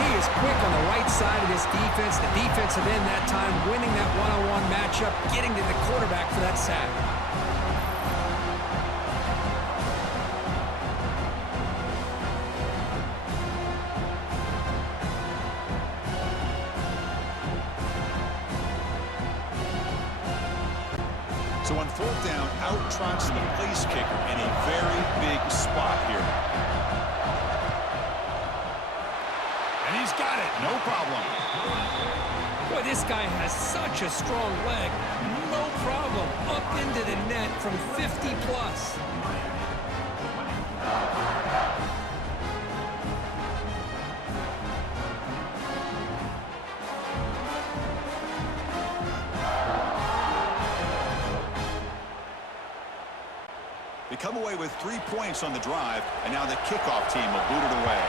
He is quick on the right side of this defense. The defensive end that time winning that one-on-one matchup, getting to the quarterback for that sack. So on 4th down, out trots the place kicker in a very big spot here. And he's got it, no problem. Boy, this guy has such a strong leg. No problem. Up into the net from 50 plus. They come away with 3 points on the drive, and now the kickoff team will boot it away.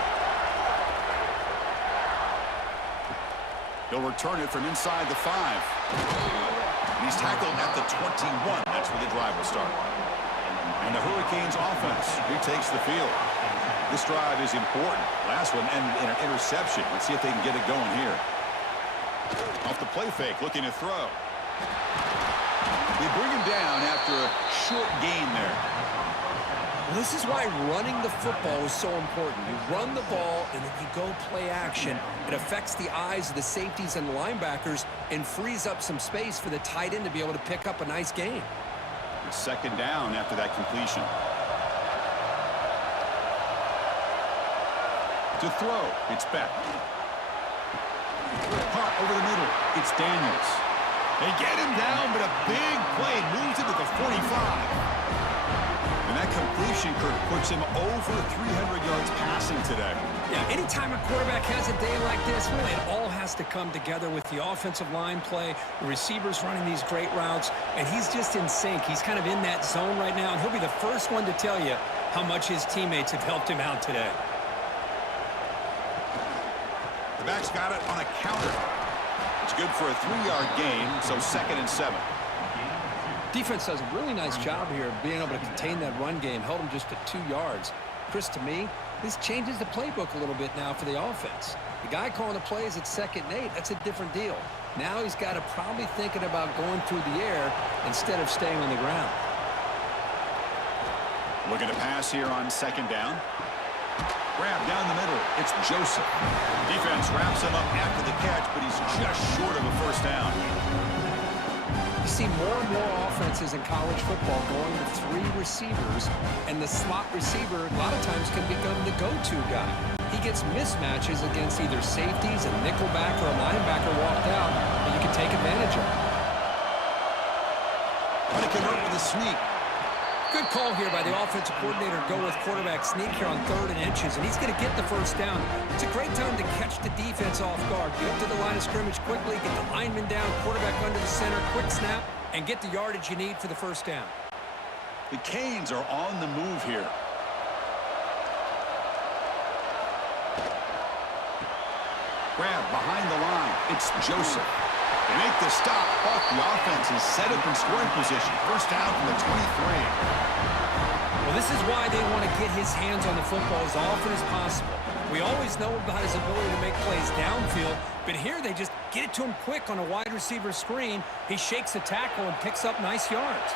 He'll return it from inside the 5. And he's tackled at the 21. That's where the drive will start. And the Hurricanes offense retakes the field. This drive is important. Last one ended in an interception. Let's see if they can get it going here. Off the play fake, looking to throw. They bring him down after a short gain there. This is why running the football is so important. You run the ball, and then you go play action. It affects the eyes of the safeties and linebackers and frees up some space for the tight end to be able to pick up a nice gain. It's second down after that completion. To throw, it's Beck. Caught over the middle, it's Daniels. They get him down, but a big play moves it to the 45. And that completion, Kirk, puts him over 300 yards passing today. Yeah, anytime a quarterback has a day like this, really, it all has to come together with the offensive line play, the receivers running these great routes, and he's just in sync. He's kind of in that zone right now, and he'll be the first one to tell you how much his teammates have helped him out today. The back's got it on a counter. It's good for a 3-yard gain, so 2nd and 7. Defense does a really nice job here of being able to contain that run game, held him just to 2 yards. Chris, to me, this changes the playbook a little bit now for the offense. The guy calling the plays at 2nd and 8, that's a different deal. Now he's got to probably thinking about going through the air instead of staying on the ground. Looking to pass here on 2nd down. Grab down the middle. It's Joseph. Defense wraps him up after the catch, but he's just short of a first down. You see more and more offenses in college football going to 3 receivers, and the slot receiver a lot of times can become the go-to guy. He gets mismatches against either safeties, a nickelback, or a linebacker walked out, and you can take advantage of it. Trying to convert with a sneak. Good call here by the offensive coordinator to go with quarterback sneak here on 3rd and inches, and he's going to get the first down. It's a great time to catch the defense off guard. Get up to the line of scrimmage quickly, get the lineman down, quarterback under the center, quick snap, and get the yardage you need for the first down. The Canes are on the move here. Grab behind the line. It's Joseph. They make the stop, but the offense is set up in scoring position. First down from the 23. Well, this is why they want to get his hands on the football as often as possible. We always know about his ability to make plays downfield, but here they just get it to him quick on a wide receiver screen. He shakes the tackle and picks up nice yards.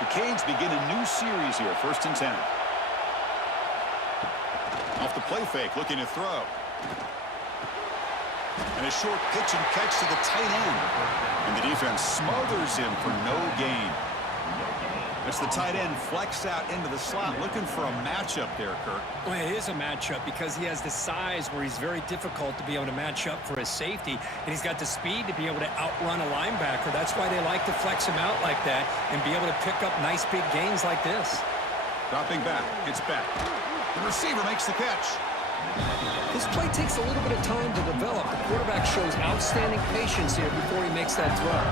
The Canes begin a new series here, 1st and 10. Off the play fake, looking to throw. And a short pitch and catch to the tight end. And the defense smothers him for no gain. It's the tight end flex out into the slot, looking for a matchup there, Kirk. Well, it is a matchup because he has the size where he's very difficult to be able to match up for his safety, and he's got the speed to be able to outrun a linebacker. That's why they like to flex him out like that and be able to pick up nice big gains like this. Dropping back, it's Beck. The receiver makes the catch. This play takes a little bit of time to develop. The quarterback shows outstanding patience here before he makes that throw.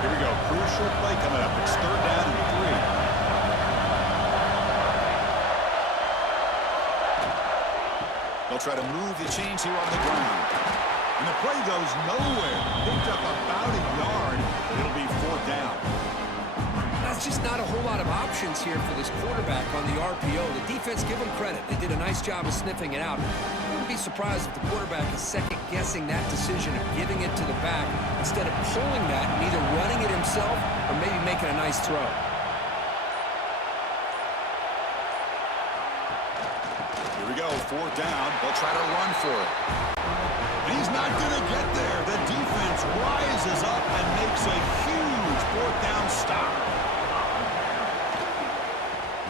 Here we go. Crucial play coming up. It's 3rd down and 3. They'll try to move the chains here on the ground. And the play goes nowhere. Picked up about a yard. It'll be 4th down. That's just not a whole lot of options here for this quarterback on the RPO. The defense, give them credit. They did a nice job of sniffing it out. I wouldn't be surprised if the quarterback is second-guessing that decision of giving it to the back instead of pulling that and either running it himself or maybe making a nice throw. Here we go. 4th down. They'll try to run for it. And he's not going to get there. The defense rises up and makes a huge 4th down stop.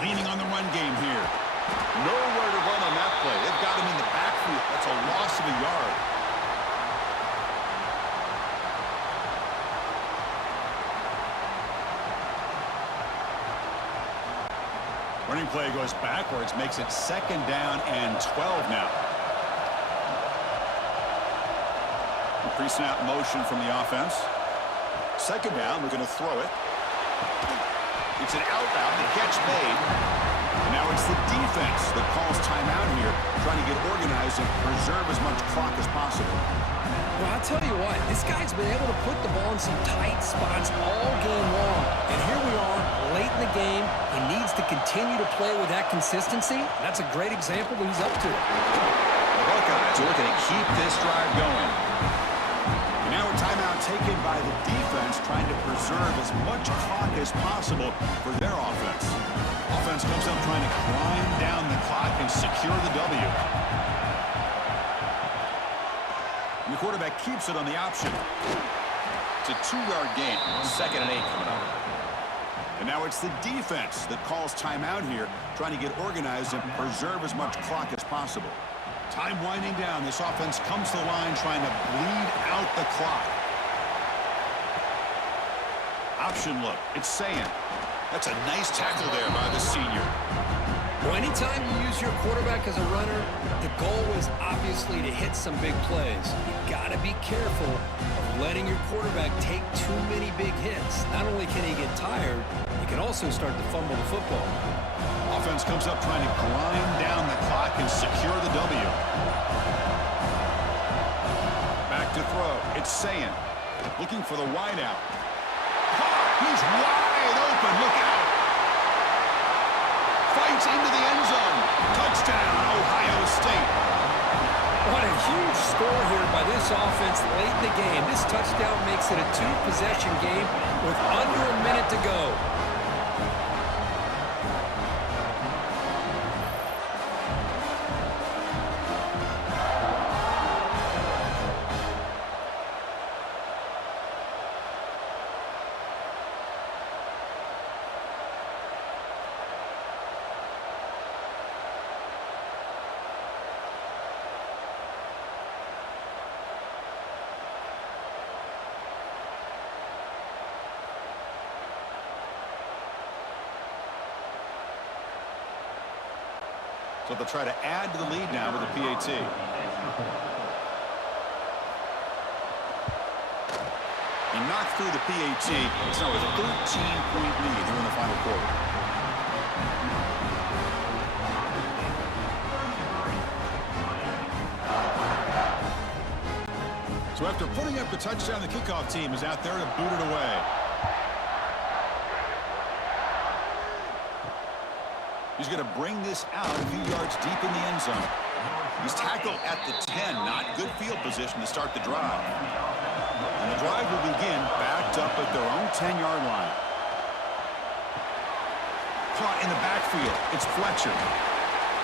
Leaning on the run game here. Nowhere to run on that play. They've got him in the backfield. That's a loss of a yard. Running play goes backwards, makes it 2nd down and 12 now. Pre-snap motion from the offense. 2nd down, we're going to throw it. It's an outbound, the catch made. And now it's the defense that calls timeout here, trying to get organized and preserve as much clock as possible. Well, I'll tell you what, this guy's been able to put the ball in some tight spots all game long. And here we are, late in the game. He needs to continue to play with that consistency. That's a great example that he's up to it. The Buckeyes are looking to keep this drive going. And now a timeout taken by the defense, trying to preserve as much clock as possible for their offense. Offense comes up trying to climb down the clock and secure the W. And the quarterback keeps it on the option. It's a 2-yard gain. 2nd and 8 coming up. And now it's the defense that calls timeout here, trying to get organized and preserve as much clock as possible. Time winding down. This offense comes to the line trying to bleed out the clock. Option look. It's saying. That's a nice tackle there by the senior. Well, anytime you use your quarterback as a runner, the goal is obviously to hit some big plays. You got to be careful of letting your quarterback take too many big hits. Not only can he get tired, he can also start to fumble the football. Offense comes up trying to grind down the clock and secure the W. Back to throw. It's saying. Looking for the wideout. He's wide open. Look out. Fights into the end zone. Touchdown, Ohio State. What a huge score here by this offense late in the game. This touchdown makes it a 2-possession game with under a minute to go. So they'll try to add to the lead now with a PAT. He knocked through the PAT. It's now a 13-point lead here in the final quarter. So after putting up the touchdown, the kickoff team is out there to boot it away. He's going to bring this out a few yards deep in the end zone. He's tackled at the 10. Not good field position to start the drive. And the drive will begin backed up at their own 10-yard line. Caught in the backfield. It's Fletcher.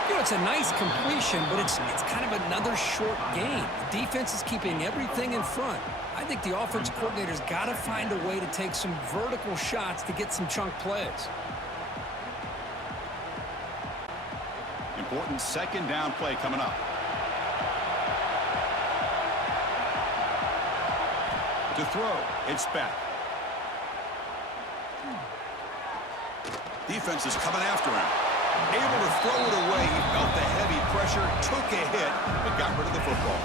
You know, it's a nice completion, but it's kind of another short game. The defense is keeping everything in front. I think the offense coordinator's got to find a way to take some vertical shots to get some chunk plays. Important 2nd down play coming up. To throw, it's back. Defense is coming after him. Able to throw it away. He felt the heavy pressure, took a hit, but got rid of the football.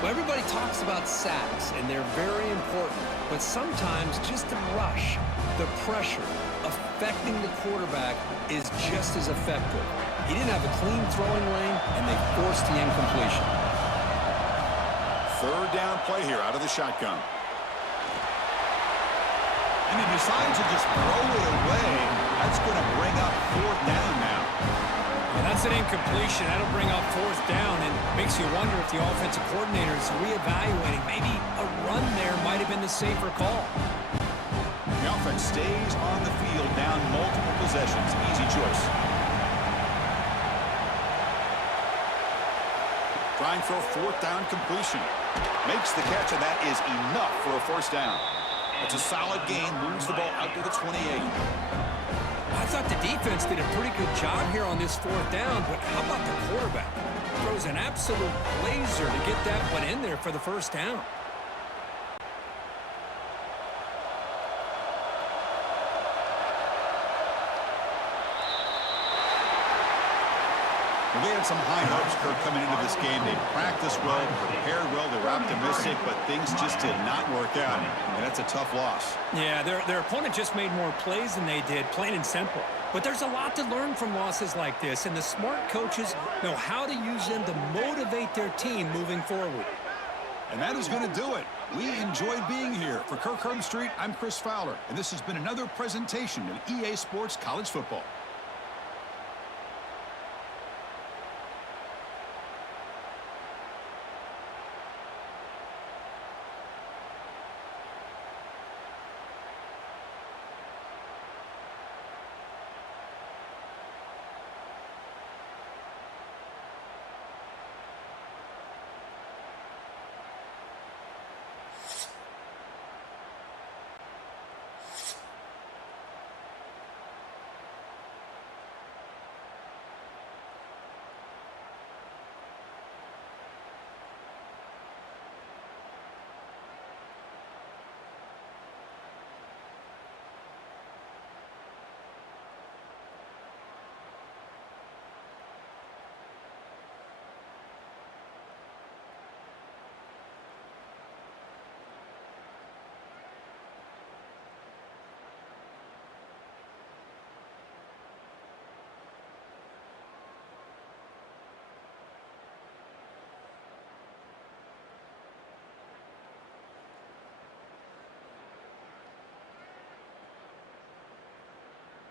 Well, everybody talks about sacks, and they're very important. But sometimes just the rush, the pressure, affecting the quarterback is just as effective. He didn't have a clean throwing lane, and they forced the incompletion. 3rd down play here out of the shotgun. And he decides to just throw it away. That's going to bring up 4th down now. And that's an incompletion. That'll bring up 4th down, and makes you wonder if the offensive coordinator is reevaluating. Maybe a run there might have been the safer call. The offense stays on the field, down multiple possessions. Easy choice. Trying for a 4th down completion. Makes the catch, and that is enough for a 1st down. It's a solid gain, moves the ball out to the 28. I thought the defense did a pretty good job here on this 4th down, but how about the quarterback? Throws an absolute laser to get that one in there for the 1st down. Well, they had some high hopes, Kirk, coming into this game. They practiced well, prepared well, they were optimistic, but things just did not work out, and that's a tough loss. Yeah, their opponent just made more plays than they did, plain and simple. But there's a lot to learn from losses like this, and the smart coaches know how to use them to motivate their team moving forward. And that is going to do it. We enjoyed being here. For Kirk Herbstreit, I'm Chris Fowler, and this has been another presentation of EA Sports College Football.